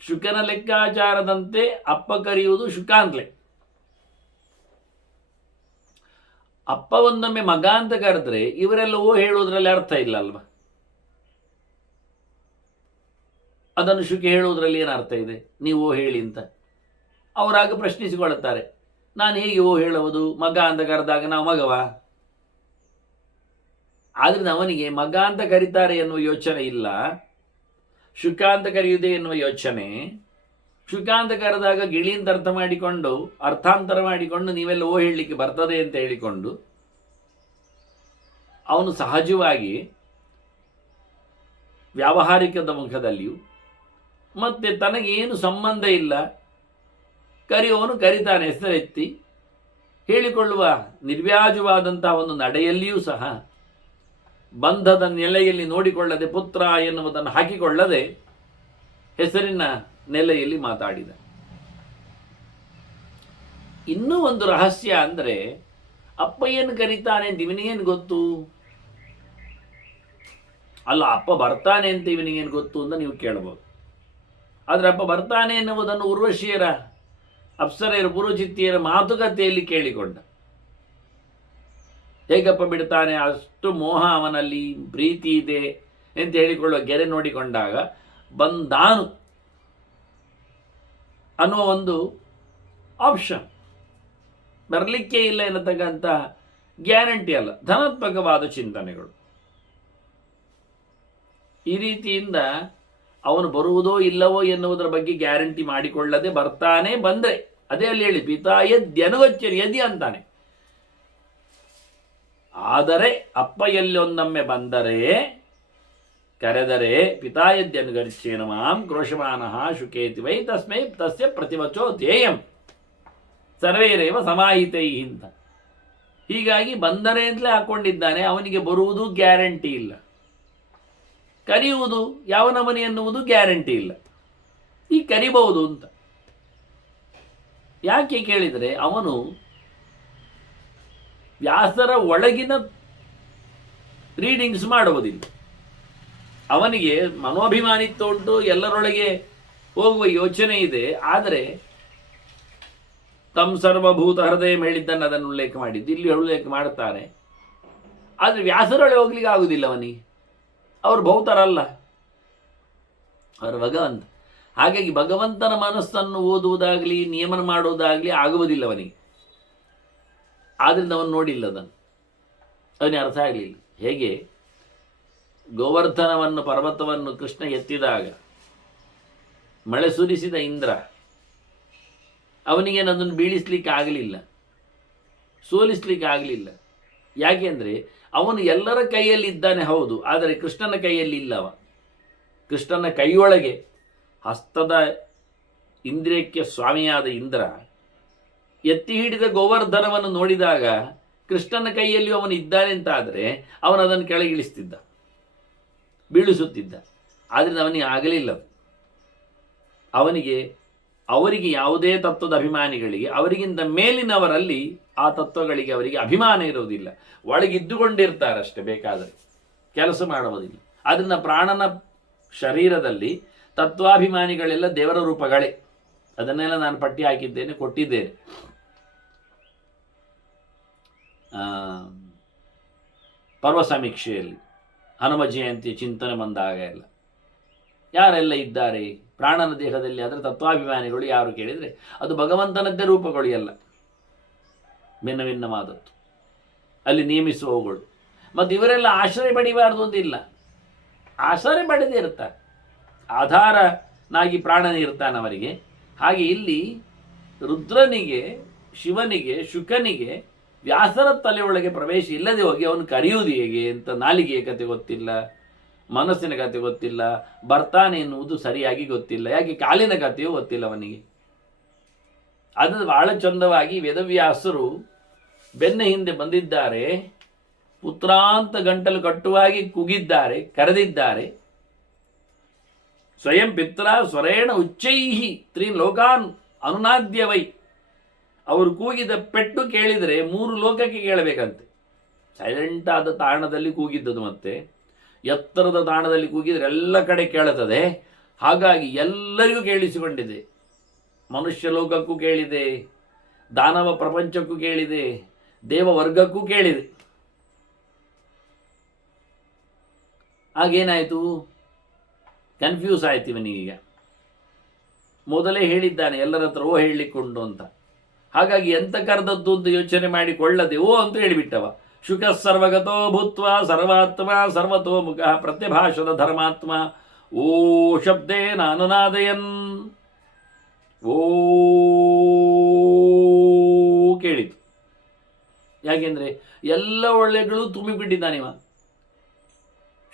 ಶುಕನ ಲೆಕ್ಕಾಚಾರದಂತೆ ಅಪ್ಪ ಕರೆಯುವುದು ಶುಕ ಅಂತಲೇ. ಅಪ್ಪ ಒಂದೊಮ್ಮೆ ಮಗ ಅಂತ ಕರೆದ್ರೆ ಇವರೆಲ್ಲ ಓ ಹೇಳುವುದರಲ್ಲಿ ಅರ್ಥ ಇಲ್ಲ ಅಲ್ವಾ. ಅದನ್ನು ಶುಕ ಹೇಳುವುದರಲ್ಲಿ ಏನು ಅರ್ಥ ಇದೆ, ನೀವು ಓ ಹೇಳಿ ಅಂತ. ಅವರಾಗ ಪ್ರಶ್ನಿಸಿಕೊಳ್ಳುತ್ತಾರೆ, ನಾನು ಹೇಗೆ ಓ ಹೇಳುವುದು, ಮಗ ಅಂತ ಕರೆದಾಗ ನಾವು ಮಗವಾ? ಆದ್ರಿಂದ ಅವನಿಗೆ ಮಗ ಅಂತ ಕರೀತಾರೆ ಎನ್ನುವ ಯೋಚನೆ ಇಲ್ಲ, ಶುಕ ಅಂತ ಕರೆಯುವುದೇ ಎನ್ನುವ ಯೋಚನೆ. ಶುಕ ಅಂತ ಕರೆದಾಗ ಗಿಳಿ ಅಂತ ಅರ್ಥಾಂತರ ಮಾಡಿಕೊಂಡು ನೀವೆಲ್ಲ ಓ ಹೇಳಲಿಕ್ಕೆ ಬರ್ತದೆ ಅಂತ ಹೇಳಿಕೊಂಡು ಅವನು ಸಹಜವಾಗಿ ವ್ಯಾವಹಾರಿಕದ ಮುಖದಲ್ಲಿಯೂ ಮತ್ತೆ ತನಗೇನು ಸಂಬಂಧ ಇಲ್ಲ ಕರೆಯುವವನು ಕರಿತಾನೆ ಹೆಸರೆತ್ತಿ. ಹೇಳಿಕೊಳ್ಳುವ ನಿರ್ವ್ಯಾಜವಾದಂತಹ ಒಂದು ನಡೆಯಲ್ಲಿಯೂ ಸಹ ಬಂಧದ ನೆಲೆಯಲ್ಲಿ ನೋಡಿಕೊಳ್ಳದೆ ಪುತ್ರ ಎನ್ನುವುದನ್ನು ಹಾಕಿಕೊಳ್ಳದೆ ಹೆಸರಿನ ನೆಲೆಯಲ್ಲಿ ಮಾತಾಡಿದ. ಇನ್ನೂ ಒಂದು ರಹಸ್ಯ ಅಂದರೆ, ಅಪ್ಪ ಏನು ಕರೀತಾನೆ ಅಂತ ಇವನಿಗೇನು ಗೊತ್ತು? ಅಲ್ಲ, ಅಪ್ಪ ಬರ್ತಾನೆ ಅಂತ ಇವನಿಗೇನು ಗೊತ್ತು ಅಂತ ನೀವು ಕೇಳಬಹುದು. ಆದರೆ ಅಪ್ಪ ಬರ್ತಾನೆ ಎನ್ನುವುದನ್ನು ಉರ್ವಶಿಯರ, ಅಪ್ಸರೆಯರ, ಪುರೋಚಿತ್ತಿಯರ ಮಾತುಕತೆಯಲ್ಲಿ ಕೇಳಿಕೊಂಡ. ಹೇಗಪ್ಪ ಬಿಡ್ತಾನೆ, ಅಷ್ಟು ಮೋಹ ಅವನಲ್ಲಿ, ಪ್ರೀತಿ ಇದೆ ಅಂತ ಹೇಳಿಕೊಳ್ಳುವ ಗೆರೆ ನೋಡಿಕೊಂಡಾಗ ಬಂದಾನು ಅನ್ನುವ ಒಂದು ಆಪ್ಷನ್ ಬರಲಿಕ್ಕೆ ಇಲ್ಲ ಎನ್ನತಕ್ಕಂಥ ಗ್ಯಾರಂಟಿ ಅಲ್ಲ, ಧನಾತ್ಮಕವಾದ ಚಿಂತನೆಗಳು. ಈ ರೀತಿಯಿಂದ ಅವನು ಬರುವುದೋ ಇಲ್ಲವೋ ಎನ್ನುವುದರ ಬಗ್ಗೆ ಗ್ಯಾರಂಟಿ ಮಾಡಿಕೊಳ್ಳದೆ ಬರ್ತಾನೆ. ಬಂದರೆ ಅದೇ ಅಲ್ಲಿ ಹೇಳಿ ಪಿತಾ ಯದ್ಯನುಗಚ್ಚರಿ ಯದಿ ಅಂತಾನೆ. ಆದರೆ ಅಪ್ಪ ಎಲ್ಲೊಂದೊಮ್ಮೆ ಬಂದರೆ ಕರೆದರೆ ಪಿತಾಯದ್ಯನುಗಚ್ಚೇನ ಮಾಂ ಕ್ರೋಶಮಾನಃ ಶುಕೇತಿ ವೈ ತಸ್ಮೈ ತಸ್ಯ ಪ್ರತಿವಚೋ ಧ್ಯೇಯಂ ಸರ್ವೇರೇವ ಸಮಾಹಿತೈ ಅಂತ. ಹೀಗಾಗಿ ಬಂದರೆ ಅಂತಲೇ ಹಾಕೊಂಡಿದ್ದಾನೆ. ಅವನಿಗೆ ಬರುವುದು ಗ್ಯಾರಂಟಿ ಇಲ್ಲ, ಕರೆಯುವುದು ಯಾವನ ಮನೆ ಎನ್ನುವುದು ಗ್ಯಾರಂಟಿ ಇಲ್ಲ. ಈ ಕರಿಬಹುದು ಅಂತ ಯಾಕೆ ಕೇಳಿದರೆ, ಅವನು ವ್ಯಾಸರ ಒಳಗಿನ ರೀಡಿಂಗ್ಸ್ ಮಾಡುವುದಿಲ್ಲ. ಅವನಿಗೆ ಮನೋಭಿಮಾನಿತ್ವ ಉಂಟು, ಎಲ್ಲರೊಳಗೆ ಹೋಗುವ ಯೋಚನೆ ಇದೆ. ಆದರೆ ತಮ್ಮ ಸರ್ವಭೂತ ಹೃದಯ ಹೇಳಿದ್ದನ್ನು ಅದನ್ನು ಉಲ್ಲೇಖ ಮಾಡಿದ್ದು ಇಲ್ಲಿ ಉಲ್ಲೇಖ ಮಾಡುತ್ತಾರೆ. ಆದರೆ ವ್ಯಾಸರೊಳಗೆ ಹೋಗ್ಲಿಕ್ಕೆ ಆಗುವುದಿಲ್ಲ ಅವನಿಗೆ. ಅವರು ಭೌತರಲ್ಲ, ಅವರು ಭಗವಂತ. ಹಾಗಾಗಿ ಭಗವಂತನ ಮನಸ್ಸನ್ನು ಓದುವುದಾಗಲಿ ನಿಯಮನ ಮಾಡುವುದಾಗಲಿ ಆಗುವುದಿಲ್ಲ ಅವನಿಗೆ. ಆದ್ರಿಂದ ಅವನು ನೋಡಿಲ್ಲ ಅದನ್ನು, ಅವನಿಗೆ ಅರ್ಥ ಆಗಲಿಲ್ಲ. ಹೇಗೆ ಗೋವರ್ಧನವನ್ನು, ಪರ್ವತವನ್ನು ಕೃಷ್ಣ ಎತ್ತಿದಾಗ ಮಳೆ ಸುರಿಸಿದ ಇಂದ್ರ, ಅವನಿಗೇನು ಅದನ್ನು ಬೀಳಿಸ್ಲಿಕ್ಕೆ ಆಗಲಿಲ್ಲ, ಸೋಲಿಸ್ಲಿಕ್ಕೆ ಆಗಲಿಲ್ಲ. ಯಾಕೆಂದರೆ ಅವನು ಎಲ್ಲರ ಕೈಯಲ್ಲಿ ಇದ್ದಾನೆ ಹೌದು, ಆದರೆ ಕೃಷ್ಣನ ಕೈಯಲ್ಲಿ ಇಲ್ಲವ. ಕೃಷ್ಣನ ಕೈಯೊಳಗೆ ಹಸ್ತದ ಇಂದ್ರಿಯಕ್ಕೆ ಸ್ವಾಮಿಯಾದ ಇಂದ್ರ ಎತ್ತಿ ಹಿಡಿದ ಗೋವರ್ಧನವನ್ನು ನೋಡಿದಾಗ ಕೃಷ್ಣನ ಕೈಯಲ್ಲಿ ಅವನು ಇದ್ದಾನೆ ಅಂತ ಆದರೆ ಅವನು ಅದನ್ನು ಕೆಳಗಿಳಿಸ್ತಿದ್ದ, ಬೀಳಿಸುತ್ತಿದ್ದ. ಆದ್ದರಿಂದ ಅವನಿಗೆ ಆಗಲಿಲ್ಲ. ಅವರಿಗೆ ಯಾವುದೇ ತತ್ವದ ಅಭಿಮಾನಿಗಳಿಗೆ, ಅವರಿಗಿಂತ ಮೇಲಿನವರಲ್ಲಿ ಆ ತತ್ವಗಳಿಗೆ ಅವರಿಗೆ ಅಭಿಮಾನ ಇರುವುದಿಲ್ಲ. ಒಳಗಿದ್ದುಕೊಂಡಿರ್ತಾರಷ್ಟೇ, ಬೇಕಾದರೆ ಕೆಲಸ ಮಾಡುವುದಿಲ್ಲ. ಆದ್ದರಿಂದ ಪ್ರಾಣನ ಶರೀರದಲ್ಲಿ ತತ್ವಾಭಿಮಾನಿಗಳೆಲ್ಲ ದೇವರ ರೂಪಗಳೇ. ಅದನ್ನೆಲ್ಲ ನಾನು ಪಟ್ಟಿ ಹಾಕಿದ್ದೇನೆ, ಕೊಟ್ಟಿದ್ದೇನೆ. ಪರ್ವ ಸಮೀಕ್ಷೆಯಲ್ಲಿ ಹನುಮ ಜಯಂತಿ ಚಿಂತನೆ ಬಂದಾಗ ಎಲ್ಲ ಯಾರೆಲ್ಲ ಇದ್ದಾರೆ ಪ್ರಾಣನ ದೇಹದಲ್ಲಿ, ಅದರ ತತ್ವಾಭಿಮಾನಿಗಳು ಯಾರು ಕೇಳಿದರೆ ಅದು ಭಗವಂತನದ್ದೇ ರೂಪಗಳು ಎಲ್ಲ ಭಿನ್ನ ಭಿನ್ನವಾದದ್ದು, ಅಲ್ಲಿ ನೇಮಿಸುವವುಗಳು. ಮತ್ತು ಇವರೆಲ್ಲ ಆಶ್ರಯ ಪಡಿಬಾರ್ದು ಅಂತಿಲ್ಲ, ಆಶ್ರಯ ಪಡೆದೇ ಇರ್ತಾರೆ, ಆಧಾರನಾಗಿ ಪ್ರಾಣನೇ ಇರ್ತಾನೆ ಅವರಿಗೆ. ಹಾಗೆ ಇಲ್ಲಿ ರುದ್ರನಿಗೆ, ಶಿವನಿಗೆ, ಶುಕನಿಗೆ ವ್ಯಾಸರ ತಲೆಯೊಳಗೆ ಪ್ರವೇಶ ಇಲ್ಲದೆ ಹೋಗಿ ಅವನು ಕರೆಯುವುದು ಹೇಗೆ ಅಂತ ನಾಲಿಗೆಯ ಕತೆ ಗೊತ್ತಿಲ್ಲ, ಮನಸ್ಸಿನ ಕತೆ ಗೊತ್ತಿಲ್ಲ, ಬರ್ತಾನೆ ಎನ್ನುವುದು ಸರಿಯಾಗಿ ಗೊತ್ತಿಲ್ಲ. ಯಾಕೆ ಕಾಲಿನ ಕಥೆಯೂ ಗೊತ್ತಿಲ್ಲ ಅವನಿಗೆ. ಅದು ಬಹಳ ಚಂದವಾಗಿ ವೇದವ್ಯಾಸರು ಬೆನ್ನ ಹಿಂದೆ ಬಂದಿದ್ದಾರೆ, ಪುತ್ರಾಂತ ಗಂಟಲು ಕಟ್ಟುವಾಗಿ ಕೂಗಿದ್ದಾರೆ, ಕರೆದಿದ್ದಾರೆ. ಸ್ವಯಂ ಪಿತ್ರ ಸ್ವರೇಣ ಉಚ್ಚೈಹಿ ತ್ರಿಲೋಕಾನ್ ಅನುನಾದ್ಯವೈ. ಅವರು ಕೂಗಿದ ಪೆಟ್ಟು ಕೇಳಿದರೆ 3 ಲೋಕಕ್ಕೆ ಕೇಳಬೇಕಂತೆ. ಸೈಲೆಂಟ್ ಆದ ತಾಣದಲ್ಲಿ ಕೂಗಿದ್ದದು, ಮತ್ತೆ ಎತ್ತರದ ತಾಣದಲ್ಲಿ ಕೂಗಿದರೆ ಎಲ್ಲ ಕಡೆ ಕೇಳುತ್ತದೆ. ಹಾಗಾಗಿ ಎಲ್ಲರಿಗೂ ಕೇಳಿಸಿಕೊಂಡಿದೆ. ಮನುಷ್ಯ ಲೋಕಕ್ಕೂ ಕೇಳಿದೆ, ದಾನವ ಪ್ರಪಂಚಕ್ಕೂ ಕೇಳಿದೆ, ದೇವವರ್ಗಕ್ಕೂ ಕೇಳಿದೆ. ಆಗೇನಾಯಿತು? ಕನ್ಫ್ಯೂಸ್ ಆಯ್ತು ಇವನಿಗೀಗ. ಮೊದಲೇ ಹೇಳಿದ್ದಾನೆ ಎಲ್ಲರ ಹತ್ರ ಓ ಹೇಳಲಿಕ್ಕುಂಟು ಅಂತ. ಹಾಗಾಗಿ ಎಂತ ಕರೆದದ್ದು ಅಂತ ಯೋಚನೆ ಮಾಡಿಕೊಳ್ಳದೆ ಓ ಅಂತ ಹೇಳಿಬಿಟ್ಟವ. ಶುಕ ಸರ್ವಗತೋ ಭೂತ್ವ ಸರ್ವಾತ್ಮ ಸರ್ವತೋ ಮುಖ ಪ್ರತ್ಯಭಾಷದ ಧರ್ಮಾತ್ಮ ಓ ಶಬ್ದೇ ನಾನುನಾದಯನ್. ಓ ಕೇಳಿತು. ಯಾಕೆಂದ್ರೆ ಎಲ್ಲ ಒಳ್ಳೆಗಳು ತುಂಬಿಬಿಟ್ಟಿದ್ದಾನಿವ.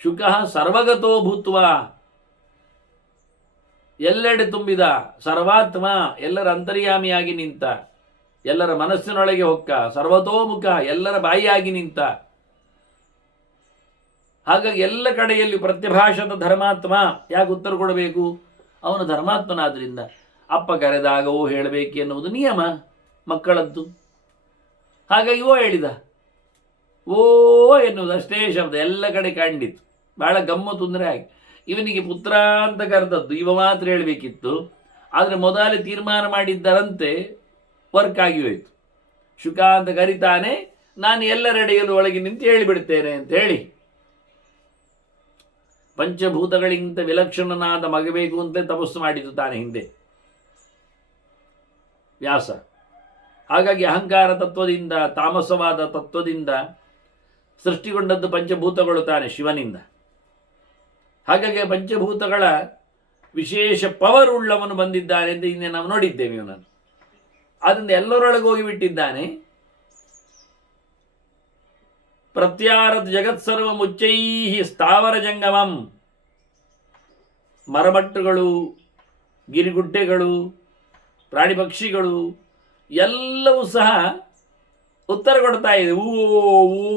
ಶುಕ ಸರ್ವಗತೋ ಭೂತ್ವ, ಎಲ್ಲೆಡೆ ತುಂಬಿದ, ಸರ್ವಾತ್ಮ ಎಲ್ಲರ ಅಂತರ್ಯಾಮಿಯಾಗಿ ನಿಂತ, ಎಲ್ಲರ ಮನಸ್ಸಿನೊಳಗೆ ಹೊಕ್ಕ, ಸರ್ವತೋಮುಖ ಎಲ್ಲರ ಬಾಯಿಯಾಗಿ ನಿಂತ. ಹಾಗಾಗಿ ಎಲ್ಲ ಕಡೆಯಲ್ಲಿ ಪ್ರತ್ಯಭಾಷದ ಧರ್ಮಾತ್ಮ. ಯಾಕೆ ಉತ್ತರ ಕೊಡಬೇಕು? ಅವನು ಧರ್ಮಾತ್ಮನಾದ್ರಿಂದ ಅಪ್ಪ ಕರೆದಾಗವೋ ಹೇಳಬೇಕು ಎನ್ನುವುದು ನಿಯಮ ಮಕ್ಕಳದ್ದು. ಹಾಗಾಗಿ ಓ ಹೇಳಿದ. ಓ ಎನ್ನುವುದು ಅಷ್ಟೇ ಶಬ್ದ ಎಲ್ಲ ಕಡೆ ಕಂಡಿತು. ಬಹಳ ಗಮ್ಮತ್ತು ಅಂದರೆ ಹಾಗೆ. ಇವನಿಗೆ ಪುತ್ರ ಅಂತ ಕರೆದದ್ದು ಇವ ಮಾತ್ರ ಹೇಳಬೇಕಿತ್ತು. ಆದರೆ ಮೊದಲೇ ತೀರ್ಮಾನ ಮಾಡಿದ್ದರಂತೆ ವರ್ಕ್ ಆಗಿ ಹೋಯಿತು. ಶುಕ ಅಂತ ಕರಿತಾನೆ, ನಾನು ಎಲ್ಲರೆಡೆಯಲ್ಲೂ ಒಳಗೆ ನಿಂತು ಹೇಳಿಬಿಡ್ತೇನೆ ಅಂತ ಹೇಳಿ ಪಂಚಭೂತಗಳಿಗಿಂತ ವಿಲಕ್ಷಣನಾದ ಮಗಬೇಕು ಅಂತ ತಪಸ್ಸು ಮಾಡಿದ್ದು ತಾನೆ ಹಿಂದೆ ವ್ಯಾಸ. ಹಾಗಾಗಿ ಅಹಂಕಾರ ತತ್ವದಿಂದ, ತಾಮಸವಾದ ತತ್ವದಿಂದ ಸೃಷ್ಟಿಗೊಂಡದ್ದು ಪಂಚಭೂತಗಳು ತಾನೆ ಶಿವನಿಂದ. ಹಾಗಾಗಿ ಪಂಚಭೂತಗಳ ವಿಶೇಷ ಪವರ್ ಉಳ್ಳವನು ಬಂದಿದ್ದಾನೆ ಅಂತ ಹಿಂದೆ ನಾವು ನೋಡಿದ್ದೇವೆ ಇವನನ್ನು. ಆದ್ದರಿಂದ ಎಲ್ಲರೊಳಗೆ ಹೋಗಿಬಿಟ್ಟಿದ್ದಾನೆ. ಪ್ರತ್ಯಾರತ್ ಜಗತ್ಸರ್ವ ಮುಚ್ಚೈಹಿ ಸ್ಥಾವರ ಜಂಗಮಂ. ಮರಮಟ್ಟುಗಳು, ಗಿರಿಗುಡ್ಡೆಗಳು, ಪ್ರಾಣಿ ಪಕ್ಷಿಗಳು ಎಲ್ಲವೂ ಸಹ ಉತ್ತರ ಕೊಡ್ತಾ ಇದೆ. ಓ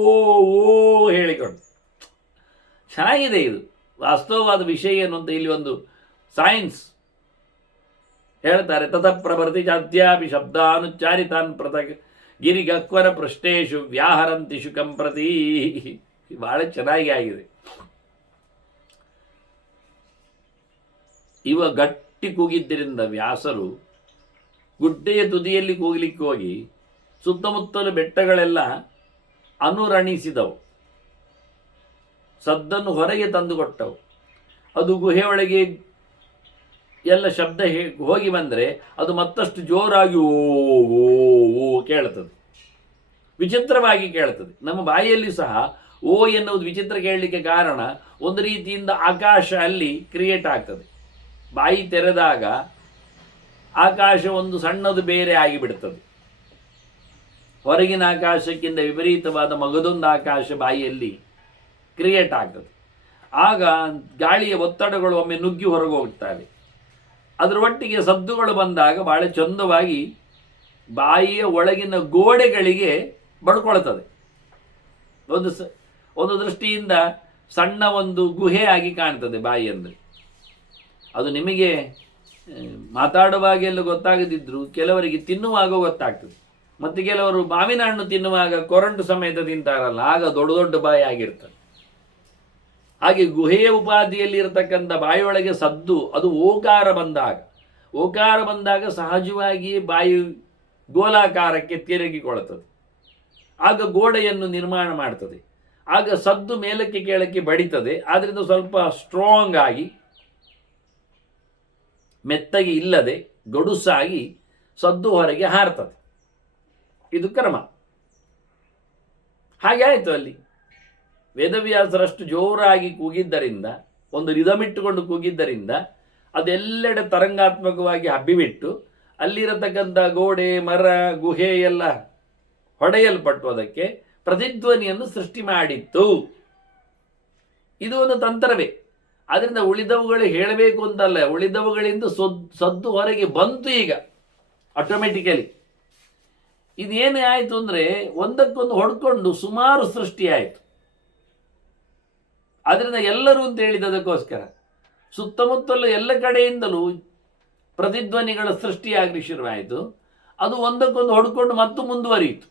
ಓ ಓ ಹೇಳಿಕೊಂಡು. ಚೆನ್ನಾಗಿದೆ ಇದು. ವಾಸ್ತವವಾದ ವಿಷಯ ಏನು ಅಂತ ಇಲ್ಲಿ ಒಂದು ಸೈನ್ಸ್ ಹೇಳ್ತಾರೆ. ತತಃಪ್ರಭೃತಿ ಜಾತ್ಯಾಪಿ ಶಬ್ದಾನುಚ್ಚಾರಿತಾನ್ ಪೃಥಕ್ ಗಿರಿಗಕ್ವರ ಪೃಷ್ಟೇಶು ವ್ಯಾಹರಂತಿ ಶುಕಂ ಪ್ರತಿ. ಬಹಳ ಚೆನ್ನಾಗಿ ಆಗಿದೆ. ಇವ ಗಟ್ಟಿ ಕೂಗಿದ್ದರಿಂದ ವ್ಯಾಸರು ಗುಡ್ಡೆಯ ತುದಿಯಲ್ಲಿ ಕೂಗಲಿಕ್ಕೆ ಹೋಗಿ ಸುತ್ತಮುತ್ತಲು ಬೆಟ್ಟಗಳೆಲ್ಲ ಅನುರಣಿಸಿದವು, ಸದ್ದನ್ನು ಹೊರಗೆ ತಂದುಕೊಟ್ಟವು. ಅದು ಗುಹೆಯೊಳಗೆ ಎಲ್ಲ ಶಬ್ದ ಹೋಗಿ ಬಂದರೆ ಅದು ಮತ್ತಷ್ಟು ಜೋರಾಗಿ ಓ ಓ ಓ ಕೇಳ್ತದೆ, ವಿಚಿತ್ರವಾಗಿ ಕೇಳ್ತದೆ. ನಮ್ಮ ಬಾಯಿಯಲ್ಲಿ ಸಹ ಓ ಎನ್ನುವುದು ವಿಚಿತ್ರ ಕೇಳಲಿಕ್ಕೆ ಕಾರಣ ಒಂದು ರೀತಿಯಿಂದ ಆಕಾಶ ಅಲ್ಲಿ ಕ್ರಿಯೇಟ್ ಆಗ್ತದೆ. ಬಾಯಿ ತೆರೆದಾಗ ಆಕಾಶ ಒಂದು ಸಣ್ಣದು ಬೇರೆ ಆಗಿಬಿಡ್ತದೆ. ಹೊರಗಿನ ಆಕಾಶಕ್ಕಿಂತ ವಿಪರೀತವಾದ ಮಗದೊಂದು ಆಕಾಶ ಬಾಯಿಯಲ್ಲಿ ಕ್ರಿಯೇಟ್ ಆಗ್ತದೆ. ಆಗ ಗಾಳಿಯ ಒತ್ತಡಗಳು ಒಮ್ಮೆ ನುಗ್ಗಿ ಹೊರಗೆ ಹೋಗ್ತವೆ. ಅದರ ಒಟ್ಟಿಗೆ ಸದ್ದುಗಳು ಬಂದಾಗ ಬಹಳ ಚಂದವಾಗಿ ಬಾಯಿಯ ಒಳಗಿನ ಗೋಡೆಗಳಿಗೆ ಬಡ್ಕೊಳ್ತದೆ. ಒಂದು ದೃಷ್ಟಿಯಿಂದ ಸಣ್ಣ ಒಂದು ಗುಹೆ ಆಗಿ ಕಾಣ್ತದೆ ಬಾಯಿ ಅಂದರೆ. ಅದು ನಿಮಗೆ ಮಾತಾಡುವಾಗ ಎಲ್ಲ ಗೊತ್ತಾಗದಿದ್ರು ಕೆಲವರಿಗೆ ತಿನ್ನುವಾಗ ಗೊತ್ತಾಗ್ತದೆ. ಮತ್ತು ಕೆಲವರು ಮಾವಿನ ಹಣ್ಣು ತಿನ್ನುವಾಗ ಕೊರಂಟು ಸಮೇತ ತಿಂತಾರಲ್ಲ, ಆಗ ದೊಡ್ಡ ದೊಡ್ಡ ಬಾಯಿ ಆಗಿರ್ತದೆ. ಹಾಗೆ ಗುಹೆಯ ಉಪಾಧಿಯಲ್ಲಿ ಇರತಕ್ಕಂಥ ಬಾಯಿಯೊಳಗೆ ಸದ್ದು, ಅದು ಓಕಾರ ಬಂದಾಗ ಸಹಜವಾಗಿಯೇ ಬಾಯಿ ಗೋಲಾಕಾರಕ್ಕೆ ತಿರುಗಿಕೊಳ್ಳುತ್ತದೆ. ಆಗ ಗೋಡೆಯನ್ನು ನಿರ್ಮಾಣ ಮಾಡ್ತದೆ. ಆಗ ಸದ್ದು ಮೇಲಕ್ಕೆ ಕೆಳಕ್ಕೆ ಬಡಿತದೆ. ಆದ್ದರಿಂದ ಸ್ವಲ್ಪ ಸ್ಟ್ರಾಂಗ್ ಆಗಿ, ಮೆತ್ತಗೆ ಇಲ್ಲದೆ ಗಡುಸಾಗಿ ಸದ್ದು ಹೊರಗೆ ಹಾರ್ತದೆ. ಇದು ಕ್ರಮ. ಹಾಗೆ ಆಯಿತು. ಅಲ್ಲಿ ವೇದವ್ಯಾಸರಷ್ಟು ಜೋರಾಗಿ ಕೂಗಿದ್ದರಿಂದ, ಒಂದು ರಿದಮಿಟ್ಟುಕೊಂಡು ಕೂಗಿದ್ದರಿಂದ ಅದೆಲ್ಲೆಡೆ ತರಂಗಾತ್ಮಕವಾಗಿ ಹಬ್ಬಿಬಿಟ್ಟು ಅಲ್ಲಿರತಕ್ಕಂಥ ಗೋಡೆ, ಮರ, ಗುಹೆ ಎಲ್ಲ ಹೊಡೆಯಲ್ಪಟ್ಟು ಅದಕ್ಕೆ ಪ್ರತಿಧ್ವನಿಯನ್ನು ಸೃಷ್ಟಿ ಮಾಡಿತ್ತು. ಇದು ಒಂದು ತಂತ್ರವೇ. ಆದ್ದರಿಂದ ಉಳಿದವುಗಳು ಹೇಳಬೇಕು ಅಂತಲ್ಲ, ಉಳಿದವುಗಳಿಂದ ಸದ್ದು ಹೊರಗೆ ಬಂತು ಈಗ ಆಟೋಮೆಟಿಕಲಿ. ಇದೇನೇ ಆಯಿತು ಅಂದರೆ ಒಂದಕ್ಕೊಂದು ಹೊಡ್ಕೊಂಡು ಸುಮಾರು ಸೃಷ್ಟಿಯಾಯಿತು. ಆದ್ದರಿಂದ ಎಲ್ಲರೂ ಅಂತ ಹೇಳಿದದಕ್ಕೋಸ್ಕರ ಸುತ್ತಮುತ್ತಲು ಎಲ್ಲ ಕಡೆಯಿಂದಲೂ ಪ್ರತಿಧ್ವನಿಗಳ ಸೃಷ್ಟಿಯಾಗಲಿ ಶುರುವಾಯಿತು. ಅದು ಒಂದಕ್ಕೊಂದು ಹೊಡ್ಕೊಂಡು ಮತ್ತು ಮುಂದುವರಿಯಿತು.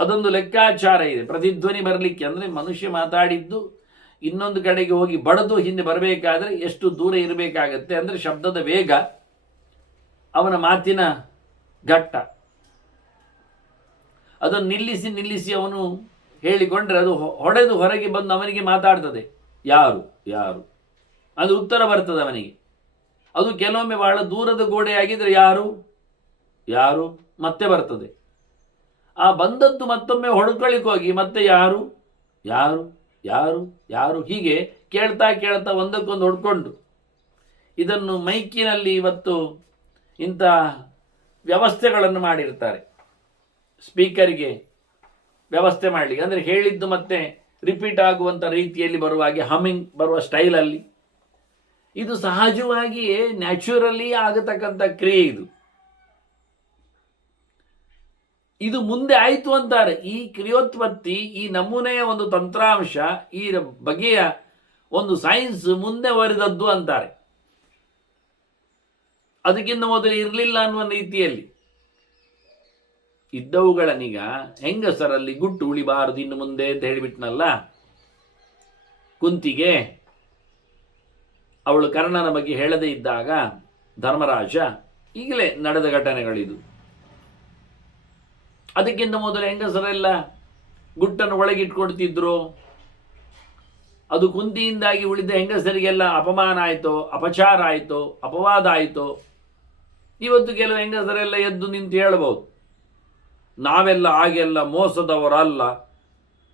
ಅದೊಂದು ಲೆಕ್ಕಾಚಾರ ಇದೆ. ಪ್ರತಿಧ್ವನಿ ಬರಲಿಕ್ಕೆ ಅಂದರೆ ಮನುಷ್ಯ ಮಾತಾಡಿದ್ದು ಇನ್ನೊಂದು ಕಡೆಗೆ ಹೋಗಿ ಬಡದು ಹಿಂದೆ ಬರಬೇಕಾದ್ರೆ ಎಷ್ಟು ದೂರ ಇರಬೇಕಾಗತ್ತೆ ಅಂದರೆ ಶಬ್ದದ ವೇಗ, ಅವನ ಮಾತಿನ ಘಟ್ಟ, ಅದನ್ನು ನಿಲ್ಲಿಸಿ ಅವನು ಹೇಳಿಕೊಂಡ್ರೆ ಅದು ಹೊಡೆದು ಹೊರಗೆ ಬಂದು ಅವನಿಗೆ ಮಾತಾಡ್ತದೆ. ಯಾರು ಯಾರು ಅದು ಉತ್ತರ ಬರ್ತದೆ ಅವನಿಗೆ. ಅದು ಕೆಲವೊಮ್ಮೆ ಬಹಳ ದೂರದ ಗೋಡೆ ಆಗಿದ್ರೆ ಯಾರು ಯಾರು ಮತ್ತೆ ಬರ್ತದೆ. ಆ ಬಂದದ್ದು ಮತ್ತೊಮ್ಮೆ ಹೊಡ್ಕೊಳ್ಳಿಕ್ಕೆ ಹೋಗಿ ಮತ್ತೆ ಯಾರು ಯಾರು ಯಾರು ಯಾರು ಹೀಗೆ ಕೇಳ್ತಾ ಕೇಳ್ತಾ ಒಂದಕ್ಕೊಂದು ಹೊಡ್ಕೊಂಡು. ಇದನ್ನು ಮೈಕಿನಲ್ಲಿ ಇವತ್ತು ಇಂಥ ವ್ಯವಸ್ಥೆಗಳನ್ನು ಮಾಡಿರ್ತಾರೆ, ಸ್ಪೀಕರ್ಗೆ ವ್ಯವಸ್ಥೆ ಮಾಡಲಿಕ್ಕೆ. ಅಂದರೆ ಹೇಳಿದ್ದು ಮತ್ತೆ ರಿಪೀಟ್ ಆಗುವಂಥ ರೀತಿಯಲ್ಲಿ ಬರುವ ಹಾಗೆ ಹಮ್ಮಿಂಗ್ ಬರುವ ಸ್ಟೈಲಲ್ಲಿ. ಇದು ಸಹಜವಾಗಿಯೇ ನ್ಯಾಚುರಲಿ ಆಗತಕ್ಕಂಥ ಕ್ರಿಯೆ. ಇದು ಮುಂದೆ ಆಯಿತು ಅಂತಾರೆ. ಈ ಕ್ರಿಯೋತ್ಪತ್ತಿ, ಈ ನಮೂನೆಯ ಒಂದು ತಂತ್ರಾಂಶ, ಈ ಬಗೆಯ ಒಂದು ಸೈನ್ಸ್ ಮುಂದೆ ವರೆದದ್ದು ಅಂತಾರೆ. ಅದಕ್ಕಿಂತ ಮೊದಲು ಇರಲಿಲ್ಲ ಅನ್ನುವ ರೀತಿಯಲ್ಲಿ ಇದ್ದವುಗಳನ್ನೀಗ ಹೆಂಗಸರಲ್ಲಿ ಗುಟ್ಟು ಉಳಿಬಾರದು ಇನ್ನು ಮುಂದೆ ಅಂತ ಹೇಳಿಬಿಟ್ನಲ್ಲ ಕುಂತಿಗೆ. ಅವಳು ಕರ್ಣನ ಬಗ್ಗೆ ಹೇಳದೇ ಇದ್ದಾಗ ಧರ್ಮರಾಜ, ಈಗಲೇ ನಡೆದ ಘಟನೆಗಳಿದು. ಅದಕ್ಕಿಂತ ಮೊದಲು ಹೆಂಗಸರೆಲ್ಲ ಗುಟ್ಟನ್ನು ಒಳಗಿಟ್ಕೊಡ್ತಿದ್ರು. ಅದು ಕುಂತಿಯಿಂದಾಗಿ ಉಳಿದ ಹೆಂಗಸರಿಗೆಲ್ಲ ಅಪಮಾನ ಆಯಿತು, ಅಪಚಾರ ಆಯಿತು, ಅಪವಾದ ಆಯಿತು. ಇವತ್ತು ಕೆಲವು ಹೆಂಗಸರೆಲ್ಲ ಎದ್ದು ನಿಂತು ಹೇಳ್ಬೋದು, ನಾವೆಲ್ಲ ಹಾಗೆಲ್ಲ ಮೋಸದವರಲ್ಲ,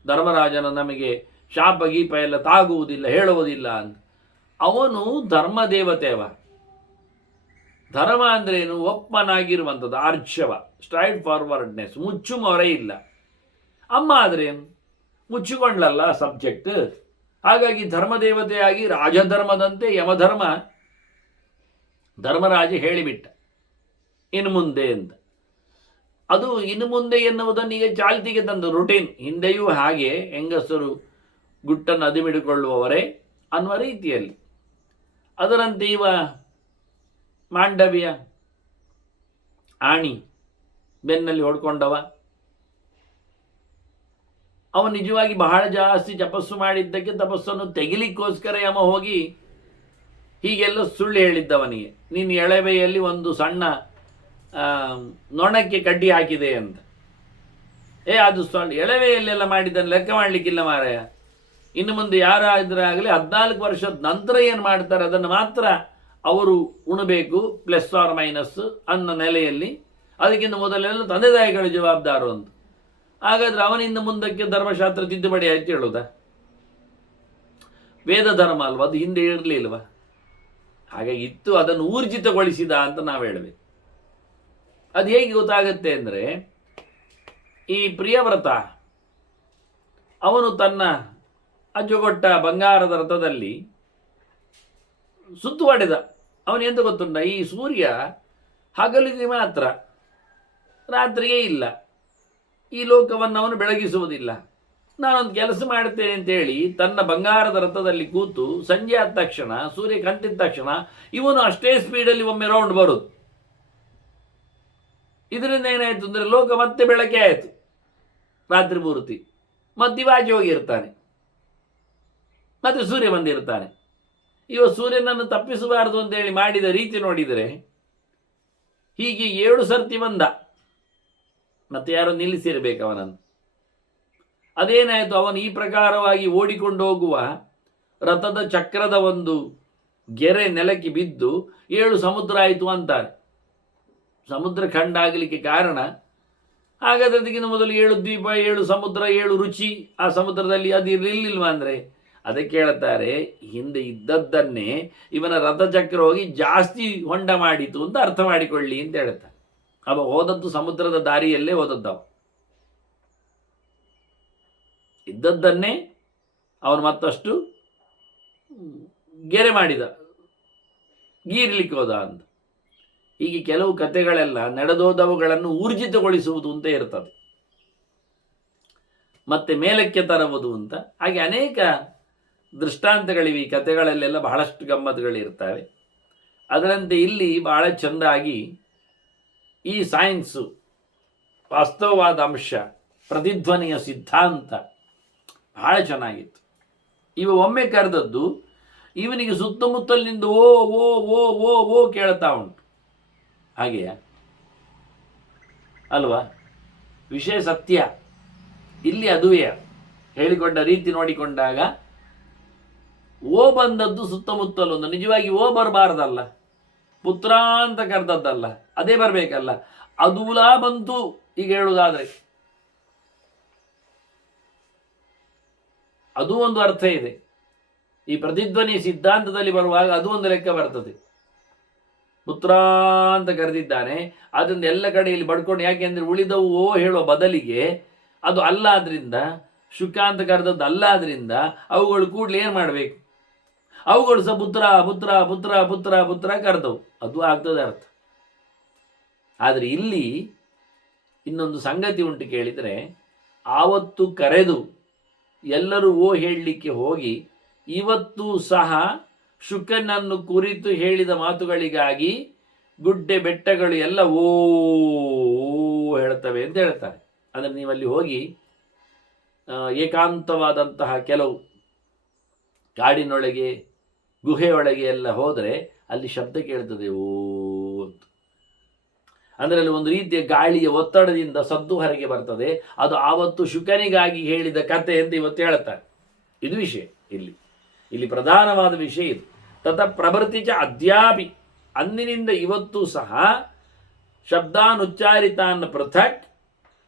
ಧರ್ಮರಾಜನ ನಮಗೆ ಶಾಪ ಗೀಪ ಎಲ್ಲ ತಾಗುವುದಿಲ್ಲ, ಹೇಳುವುದಿಲ್ಲ ಅಂತ. ಅವನು ಧರ್ಮ ದೇವತೆವ. ಧರ್ಮ ಅಂದ್ರೇನು? ಓಪನ್ ಆಗಿರುವಂಥದ್ದು, ಆರ್ಜವ, ಸ್ಟ್ರೈಟ್ ಫಾರ್ವರ್ಡ್ನೆಸ್, ಮುಚ್ಚು ಮೊರೆ ಇಲ್ಲ. ಅಮ್ಮ ಆದ್ರೇನು? ಮುಚ್ಚಿಕೊಂಡ್ಲಲ್ಲ ಸಬ್ಜೆಕ್ಟ್. ಹಾಗಾಗಿ ಧರ್ಮದೇವತೆಯಾಗಿ ರಾಜಧರ್ಮದಂತೆ ಯಮಧರ್ಮ ಧರ್ಮರಾಜ ಹೇಳಿಬಿಟ್ಟ ಇನ್ನು ಮುಂದೆ ಅಂತ. ಅದು ಇನ್ನು ಮುಂದೆ ಎನ್ನುವುದನ್ನು ಈಗ ಚಾಲ್ತಿಗೆ ತಂದು ರುಟೀನ್. ಹಿಂದೆಯೂ ಹಾಗೆ ಹೆಂಗಸರು ಗುಟ್ಟನ್ನು ಅದಿಮಿಡಿಕೊಳ್ಳುವವರೇ ಅನ್ನುವ ರೀತಿಯಲ್ಲಿ. ಅದರಂತೆ ಇವ ಮಾಂಡವಿಯ ಆಣಿ ಬೆನ್ನಲ್ಲಿ ಹೊಡ್ಕೊಂಡವ, ಅವನು ನಿಜವಾಗಿ ಬಹಳ ಜಾಸ್ತಿ ತಪಸ್ಸು ಮಾಡಿದ್ದಕ್ಕೆ ತಪಸ್ಸನ್ನು ತೆಗಿಲಿಕ್ಕೋಸ್ಕರ ಯಮ ಹೋಗಿ ಹೀಗೆಲ್ಲ ಸುಳ್ಳು ಹೇಳಿದ್ದವನಿಗೆ, ನೀನು ಎಳವೆಯಲ್ಲಿ ಒಂದು ಸಣ್ಣ ನೊಣಕ್ಕೆ ಕಡ್ಡಿ ಹಾಕಿದೆ ಅಂತ. ಅದು ಎಳವೆಯಲ್ಲೆಲ್ಲ ಮಾಡಿದ್ದನ್ನು ಲೆಕ್ಕ ಮಾಡಲಿಕ್ಕಿಲ್ಲ ಮಾರಾಯ. ಇನ್ನು ಮುಂದೆ ಯಾರಾದರೆ ಆಗಲಿ 14 ವರ್ಷದ ನಂತರ ಏನು ಮಾಡ್ತಾರೆ ಅದನ್ನು ಮಾತ್ರ ಅವರು ಉಣಬೇಕು, ಪ್ಲಸ್ ಆರ್ ಮೈನಸ್ ಅನ್ನೋ ನೆಲೆಯಲ್ಲಿ. ಅದಕ್ಕಿಂತ ಮೊದಲೆಲ್ಲ ತಂದೆ ತಾಯಿಗಳ ಜವಾಬ್ದಾರು ಅಂತ. ಹಾಗಾದ್ರೆ ಅವನಿಂದ ಮುಂದಕ್ಕೆ ಧರ್ಮಶಾಸ್ತ್ರ ತಿದ್ದುಪಡಿ ಆಯ್ತು ಹೇಳುವುದಾ? ವೇದ ಧರ್ಮ ಅಲ್ವಾ, ಅದು ಹಿಂದೆ ಇರಲಿಲ್ವ? ಹಾಗಾಗಿ ಇತ್ತು, ಅದನ್ನು ಊರ್ಜಿತಗೊಳಿಸಿದ ಅಂತ ನಾವು ಹೇಳಬೇಕು. ಅದು ಹೇಗೆ ಗೊತ್ತಾಗತ್ತೆ ಅಂದರೆ, ಈ ಪ್ರಿಯವ್ರತ ಅವನು ತನ್ನ ಅಜ್ಜುಗೊಟ್ಟ ಬಂಗಾರದ ರಥದಲ್ಲಿ ಸುತ್ತುವಡೆದ. ಅವನು ಎಂತ ಗೊತ್ತುಂಟ, ಈ ಸೂರ್ಯ ಹಗಲಿಗೆ ಮಾತ್ರ, ರಾತ್ರಿಗೆ ಇಲ್ಲ. ಈ ಲೋಕವನ್ನು ಅವನು ಬೆಳಗಿಸುವುದಿಲ್ಲ. ನಾನೊಂದು ಕೆಲಸ ಮಾಡ್ತೇನೆ ಅಂತೇಳಿ ತನ್ನ ಬಂಗಾರದ ರಥದಲ್ಲಿ ಕೂತು ಸಂಜೆ ಆದ ತಕ್ಷಣ, ಸೂರ್ಯ ಕಂತಿದ ತಕ್ಷಣ ಇವನು ಅಷ್ಟೇ ಸ್ಪೀಡಲ್ಲಿ ಒಮ್ಮೆ ರೌಂಡ್ ಬರೋದು. ಇದರಿಂದ ಏನಾಯಿತು ಅಂದರೆ ಲೋಕ ಮತ್ತೆ ಬೆಳಕೆ ಆಯಿತು, ರಾತ್ರಿ ಪೂರ್ತಿ. ಮಧ್ಯವಾಚೆ ಹೋಗಿರ್ತಾನೆ, ಮತ್ತೆ ಸೂರ್ಯ ಬಂದಿರ್ತಾನೆ. ಇವ ಸೂರ್ಯನನ್ನು ತಪ್ಪಿಸಬಾರದು ಅಂತೇಳಿ ಮಾಡಿದ ರೀತಿ ನೋಡಿದರೆ, ಹೀಗೆ 7 ಸರ್ತಿ ಬಂದ, ಮತ್ತೆ ಯಾರೋ ನಿಲ್ಲಿಸಿರ್ಬೇಕು ಅವನನ್ನು. ಅದೇನಾಯಿತು, ಅವನು ಈ ಪ್ರಕಾರವಾಗಿ ಓಡಿಕೊಂಡು ಹೋಗುವ ರಥದ ಚಕ್ರದ ಒಂದು ಗೆರೆ ನೆಲಕ್ಕೆ ಬಿದ್ದು 7 ಸಮುದ್ರ ಆಯಿತು ಅಂತಾರೆ. ಸಮುದ್ರ ಖಂಡ ಆಗಲಿಕ್ಕೆ ಕಾರಣ, ಹಾಗಾದ್ರೆ ಅದಕ್ಕಿಂತ ಮೊದಲು 7 ದ್ವೀಪ, 7 ಸಮುದ್ರ, 7 ರುಚಿ ಆ ಸಮುದ್ರದಲ್ಲಿ ಅದು ಇರಲಿಲ್ವಾ ಅಂದರೆ, ಅದಕ್ಕೆ ಹೇಳ್ತಾರೆ ಹಿಂದೆ ಇದ್ದದ್ದನ್ನೇ ಇವನ ರಥಚಕ್ರ ಹೋಗಿ ಜಾಸ್ತಿ ಹೊಂಡ ಮಾಡಿತು ಅಂತ ಅರ್ಥ ಮಾಡಿಕೊಳ್ಳಿ ಅಂತ ಹೇಳ್ತಾರೆ. ಅವ ಹೋದದ್ದು ಸಮುದ್ರದ ದಾರಿಯಲ್ಲೇ ಹೋದದ್ದವ. ಇದ್ದದ್ದನ್ನೇ ಅವನು ಮತ್ತಷ್ಟು ಗೆರೆ ಮಾಡಿದ, ಗೀರ್ಲಿಕ್ಕೆ ಹೋದ ಅಂತ. ಹೀಗೆ ಕೆಲವು ಕಥೆಗಳೆಲ್ಲ ನಡೆದೋದವುಗಳನ್ನು ಊರ್ಜಿತಗೊಳಿಸುವುದು ಅಂತ ಇರ್ತದೆ, ಮತ್ತೆ ಮೇಲಕ್ಕೆ ತರುವುದು ಅಂತ. ಹಾಗೆ ಅನೇಕ ದೃಷ್ಟಾಂತಗಳಿವೆ ಈ ಕಥೆಗಳಲ್ಲೆಲ್ಲ, ಬಹಳಷ್ಟು ಗಮ್ಮತ್ತುಗಳಿರ್ತವೆ. ಅದರಂತೆ ಇಲ್ಲಿ ಬಹಳ ಚೆಂದಾಗಿ ಈ ಸೈನ್ಸು, ವಾಸ್ತವವಾದ ಅಂಶ, ಪ್ರತಿಧ್ವನಿಯ ಸಿದ್ಧಾಂತ ಬಹಳ ಚೆನ್ನಾಗಿತ್ತು. ಇವ ಒಮ್ಮೆ ಕರೆದದ್ದು ಇವನಿಗೆ ಸುತ್ತಮುತ್ತಲಿನಿಂದ ಓ ಓ ಓ ಓ ಓ ಕೇಳ್ತಾ ಉಂಟು. ಹಾಗೆಯಾ ಅಲ್ವಾ? ವಿಷಯ ಸತ್ಯ. ಇಲ್ಲಿ ಅದುವೇ ಹೇಳಿಕೊಂಡ ರೀತಿ ನೋಡಿಕೊಂಡಾಗ ಓ ಬಂದದ್ದು ಸುತ್ತಮುತ್ತಲೊಂದು, ನಿಜವಾಗಿ ಓ ಬರಬಾರ್ದಲ್ಲ, ಪುತ್ರ ಅಂತ ಕರೆದದ್ದಲ್ಲ, ಅದೇ ಬರಬೇಕಲ್ಲ. ಅದೂಲಾ ಬಂತು ಈಗ ಹೇಳುವುದಾದ್ರೆ, ಅದು ಒಂದು ಅರ್ಥ ಇದೆ. ಈ ಪ್ರತಿಧ್ವನಿ ಸಿದ್ಧಾಂತದಲ್ಲಿ ಬರುವಾಗ ಅದು ಒಂದು ಲೆಕ್ಕ ಬರ್ತದೆ. ಪುತ್ರ ಅಂತ ಕರೆದಿದ್ದಾನೆ, ಅದರಿಂದ ಎಲ್ಲ ಕಡೆಯಲ್ಲಿ ಬಡ್ಕೊಂಡು, ಯಾಕೆಂದ್ರೆ ಉಳಿದವು ಓ ಹೇಳುವ ಬದಲಿಗೆ ಅದು ಅಲ್ಲಾದ್ರಿಂದ, ಶುಕ ಅಂತ ಕರೆದದ್ದು ಅಲ್ಲಾದ್ರಿಂದ ಅವುಗಳು ಕೂಡಲೇ ಏನು ಮಾಡಬೇಕು, ಅವುಗಳು ಸಹ ಪುತ್ರ ಪುತ್ರ ಪುತ್ರ ಪುತ್ರ ಪುತ್ರ ಕರೆದವು, ಅದು ಆಗ್ತದೆ ಅರ್ಥ. ಆದರೆ ಇಲ್ಲಿ ಇನ್ನೊಂದು ಸಂಗತಿ ಉಂಟು ಕೇಳಿದರೆ, ಆವತ್ತು ಕರೆದು ಎಲ್ಲರೂ ಓ ಹೇಳಲಿಕ್ಕೆ ಹೋಗಿ ಇವತ್ತು ಸಹ ಶುಕನನ್ನು ಕುರಿತು ಹೇಳಿದ ಮಾತುಗಳಿಗಾಗಿ ಗುಡ್ಡೆ ಬೆಟ್ಟಗಳು ಎಲ್ಲ ಓ ಹೇಳ್ತವೆ ಅಂತ ಹೇಳ್ತಾರೆ. ಅಂದರೆ ನೀವಲ್ಲಿ ಹೋಗಿ ಏಕಾಂತವಾದಂತಹ ಕೆಲವು ಕಾಡಿನೊಳಗೆ, ಗುಹೆಯೊಳಗೆ ಎಲ್ಲ ಹೋದರೆ ಅಲ್ಲಿ ಶಬ್ದ ಕೇಳ್ತದೆ ಓ ಅಂತ. ಅಂದರೆ ಅಲ್ಲಿ ಒಂದು ರೀತಿಯ ಗಾಳಿಯ ಒತ್ತಡದಿಂದ ಸದ್ದು ಹೊರಗೆ ಬರ್ತದೆ. ಅದು ಆವತ್ತು ಶುಕನಿಗಾಗಿ ಹೇಳಿದ ಕತೆ ಅಂತ ಇವತ್ತು ಹೇಳ್ತಾರೆ. ಇದು ವಿಷಯ ಇಲ್ಲಿ ಪ್ರಧಾನವಾದ ವಿಷಯ ಇದು. ತತ ಪ್ರಭೃತಿಚ ಅದ್ಯಾಪಿ, ಅಂದಿನಿಂದ ಇವತ್ತು ಸಹ ಶಬ್ದಾನುಚ್ಚಾರಿತಾನ್ನ ಪೃಥಕ್,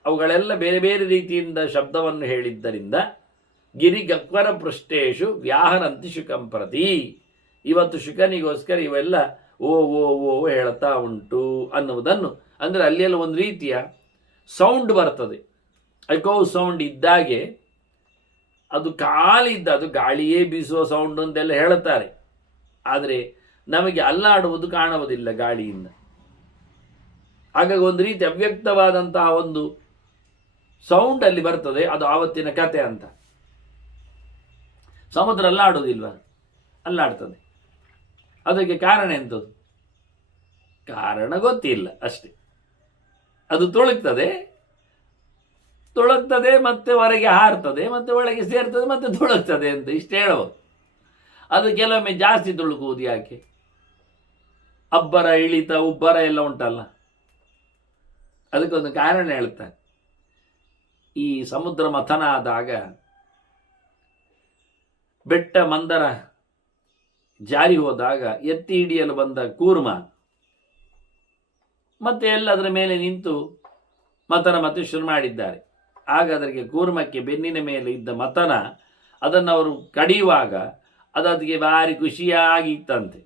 ಅವುಗಳೆಲ್ಲ ಬೇರೆ ಬೇರೆ ರೀತಿಯಿಂದ ಶಬ್ದವನ್ನು ಹೇಳಿದ್ದರಿಂದ ಗಿರಿಗಕ್ವರ ಪೃಷ್ಠೇಶು ವ್ಯಾಹರಂತಿ ಶುಕಂ ಪ್ರತಿ, ಇವತ್ತು ಶುಕನಿಗೋಸ್ಕರ ಇವೆಲ್ಲ ಓ ಓ ಓ ಹೇಳ್ತಾ ಉಂಟು ಅನ್ನುವುದನ್ನು, ಅಂದರೆ ಅಲ್ಲೆಲ್ಲ ಒಂದು ರೀತಿಯ ಸೌಂಡ್ ಬರ್ತದೆ. ಎಕೋ ಸೌಂಡ್ ಇದ್ದಾಗೆ, ಅದು ಕಾಲಿದ್ದ, ಅದು ಗಾಳಿಯೇ ಬೀಸುವ ಸೌಂಡ್ ಅಂತೆಲ್ಲ ಹೇಳುತ್ತಾರೆ. ಆದರೆ ನಮಗೆ ಅಲ್ಲಾಡುವುದು ಕಾಣುವುದಿಲ್ಲ ಗಾಳಿಯಿಂದ. ಹಾಗಾಗಿ ಒಂದು ರೀತಿ ಅವ್ಯಕ್ತವಾದಂತಹ ಒಂದು ಸೌಂಡ್ ಅಲ್ಲಿ ಬರ್ತದೆ. ಅದು ಆವತ್ತಿನ ಕತೆ ಅಂತ. ಸಮುದ್ರ ಅಲ್ಲಾಡುವುದಿಲ್ವ? ಅಲ್ಲಾಡ್ತದೆ. ಅದಕ್ಕೆ ಕಾರಣ ಎಂಥದ್ದು? ಕಾರಣ ಗೊತ್ತಿಲ್ಲ ಅಷ್ಟೇ. ಅದು ತುಳುಕ್ತದೆ, ಮತ್ತೆ ಹೊರಗೆ ಹಾರ್ತದೆ, ಮತ್ತೆ ಒಳಗೆ ಸೇರ್ತದೆ, ಮತ್ತೆ ತುಳುಕ್ತದೆ ಅಂತ ಇಷ್ಟೇ ಹೇಳುವುದು. ಅದು ಕೆಲವೊಮ್ಮೆ ಜಾಸ್ತಿ ತುಳುಕುವುದು ಯಾಕೆ? ಅಬ್ಬರ, ಇಳಿತ, ಉಬ್ಬರ ಎಲ್ಲ ಉಂಟಲ್ಲ, ಅದಕ್ಕೊಂದು ಕಾರಣ ಹೇಳ್ತಾರೆ. ಈ ಸಮುದ್ರ ಮಥನ ಆದಾಗ ಬೆಟ್ಟ ಮಂದರ ಜಾರಿ ಹೋದಾಗ ಎತ್ತಿ ಹಿಡಿಯಲು ಬಂದ ಕೂರ್ಮ ಮತ್ತೆ ಎಲ್ಲದರ ಮೇಲೆ ನಿಂತು ಮಥನ ಮತ್ತೆ ಶುರು ಮಾಡಿದ್ದಾರೆ. ಆಗ ಅದಕ್ಕೆ ಕೂರ್ಮಕ್ಕೆ ಬೆನ್ನಿನ ಮೇಲೆ ಇದ್ದ ಮಥನ, ಅದನ್ನು ಅವರು ಕಡಿಯುವಾಗ ಅದಕ್ಕೆ ಭಾರಿ ಖುಷಿಯಾಗಿತ್ತಂತೆ.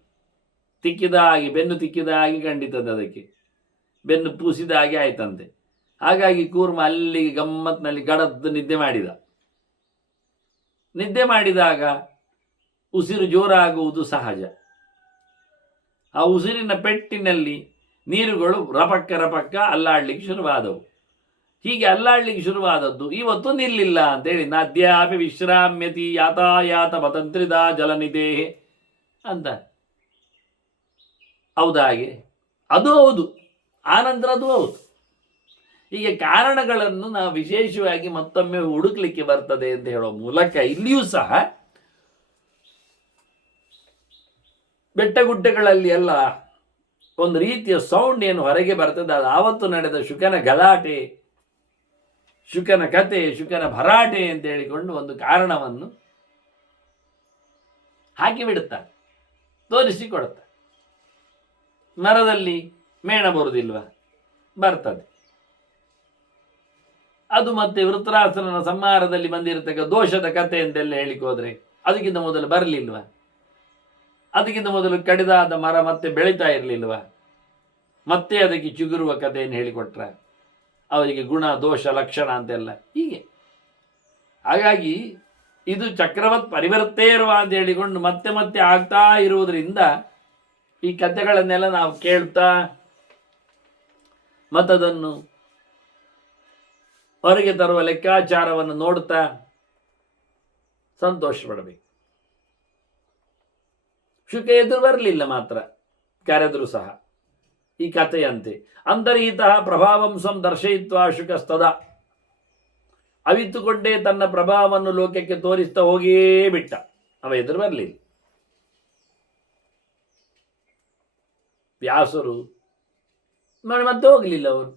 ತಿಕ್ಕಿದ ಹಾಗೆ, ಬೆನ್ನು ತಿಕ್ಕಿದ ಹಾಗೆ ಕಂಡಿತಂತೆ, ಅದಕ್ಕೆ ಬೆನ್ನು ಪೂಸಿದ ಹಾಗೆ ಆಯ್ತಂತೆ. ಹಾಗಾಗಿ ಕೂರ್ಮ ಅಲ್ಲಿಗೆ ಗಮ್ಮತ್ನಲ್ಲಿ ಗಡದ್ದು ನಿದ್ದೆ ಮಾಡಿದಾಗ ಉಸಿರು ಜೋರಾಗುವುದು ಸಹಜ. ಆ ಉಸಿರಿನ ಪೆಟ್ಟಿನಲ್ಲಿ ನೀರುಗಳು ರಪಕ್ಕ ರಪಕ್ಕ ಅಲ್ಲಾಡ್ಲಿಕ್ಕೆ ಶುರುವಾದವು. ಹೀಗೆ ಅಲ್ಲಾಡ್ಲಿಕ್ಕೆ ಶುರುವಾದದ್ದು ಇವತ್ತು ನಿಲ್ಲಿಲ್ಲ ಅಂತೇಳಿ ನಾದ್ಯಾಪಿ ವಿಶ್ರಾಮ್ಯತಿ ಯಾತಾಯಾತ ಪತಂತ್ರಿದ ಜಲನಿಧೇ ಅಂತ. ಹೌದಾ? ಹಾಗೆ ಅದು ಹೌದು, ಆನಂತರ ಅದು ಹೌದು. ಹೀಗೆ ಕಾರಣಗಳನ್ನು ನಾವು ವಿಶೇಷವಾಗಿ ಮತ್ತೊಮ್ಮೆ ಹುಡುಕ್ಲಿಕ್ಕೆ ಬರ್ತದೆ ಅಂತ ಹೇಳೋ ಮೂಲಕ ಇಲ್ಲಿಯೂ ಸಹ ಬೆಟ್ಟಗುಡ್ಡಗಳಲ್ಲಿ ಎಲ್ಲ ಒಂದು ರೀತಿಯ ಸೌಂಡ್ ಏನು ಹೊರಗೆ ಬರ್ತದೆ, ಅದು ಆವತ್ತು ನಡೆದ ಶುಕನ ಗಲಾಟೆ, ಶುಕನ ಕತೆ, ಶುಕನ ಭರಾಟೆ ಅಂತ ಹೇಳಿಕೊಂಡು ಒಂದು ಕಾರಣವನ್ನು ಹಾಕಿಬಿಡುತ್ತಾರೆ, ತೋರಿಸಿಕೊಡುತ್ತಾರೆ. ಮರದಲ್ಲಿ ಮೇಣ ಬರುವುದಿಲ್ವ? ಬರ್ತದೆ. ಅದು ಮತ್ತೆ ವೃತ್ರಾಸುರನ ಸಂಹಾರದಲ್ಲಿ ಬಂದಿರತಕ್ಕ ದೋಷದ ಕತೆ ಅಂತೆಲ್ಲ ಹೇಳಿಕ್ ಹೋದ್ರೆ ಅದಕ್ಕಿಂತ ಮೊದಲು ಬರಲಿಲ್ವ? ಅದಕ್ಕಿಂತ ಮೊದಲು ಕಡಿದಾದ ಮರ ಮತ್ತೆ ಬೆಳೀತಾ ಇರಲಿಲ್ವ? ಮತ್ತೆ ಅದಕ್ಕೆ ಚಿಗುರುವ ಕಥೆಯನ್ನು ಹೇಳಿಕೊಟ್ರ ಅವರಿಗೆ ಗುಣ ದೋಷ ಲಕ್ಷಣ ಅಂತೆಲ್ಲ ಹೀಗೆ. ಹಾಗಾಗಿ ಇದು ಚಕ್ರವತ್ ಪರಿವರ್ತೇ ಇರುವ ಅಂತ ಹೇಳಿಕೊಂಡು ಮತ್ತೆ ಮತ್ತೆ ಆಗ್ತಾ ಇರುವುದರಿಂದ ಈ ಕಥೆಗಳನ್ನೆಲ್ಲ ನಾವು ಕೇಳ್ತಾ ಮತ್ತದನ್ನು ಹೊರಗೆ ತರುವ ಲೆಕ್ಕಾಚಾರವನ್ನು ನೋಡ್ತಾ ಸಂತೋಷ ಪಡಬೇಕು. ಶುಕ ಎದುರು ಬರಲಿಲ್ಲ, ಮಾತ್ರ ಕರೆದ್ರು ಸಹ ಈ ಕಥೆಯಂತೆ ಅಂತರ್ಹಿತಃ ಪ್ರಭಾವಂ ಸ್ವಂ ದರ್ಶಯಿತ್ವ ಶುಕಸ್ತದ ಅವಿತ್ತುಕೊಂಡೇ ತನ್ನ ಪ್ರಭಾವವನ್ನು ಲೋಕಕ್ಕೆ ತೋರಿಸ್ತಾ ಹೋಗಿಯೇ ಬಿಟ್ಟ. ಅವ ಎದುರು ಬರಲಿಲ್ಲ. ವ್ಯಾಸರು ನೋಡಿ ಮತ್ತೆ ಹೋಗಲಿಲ್ಲ. ಅವರು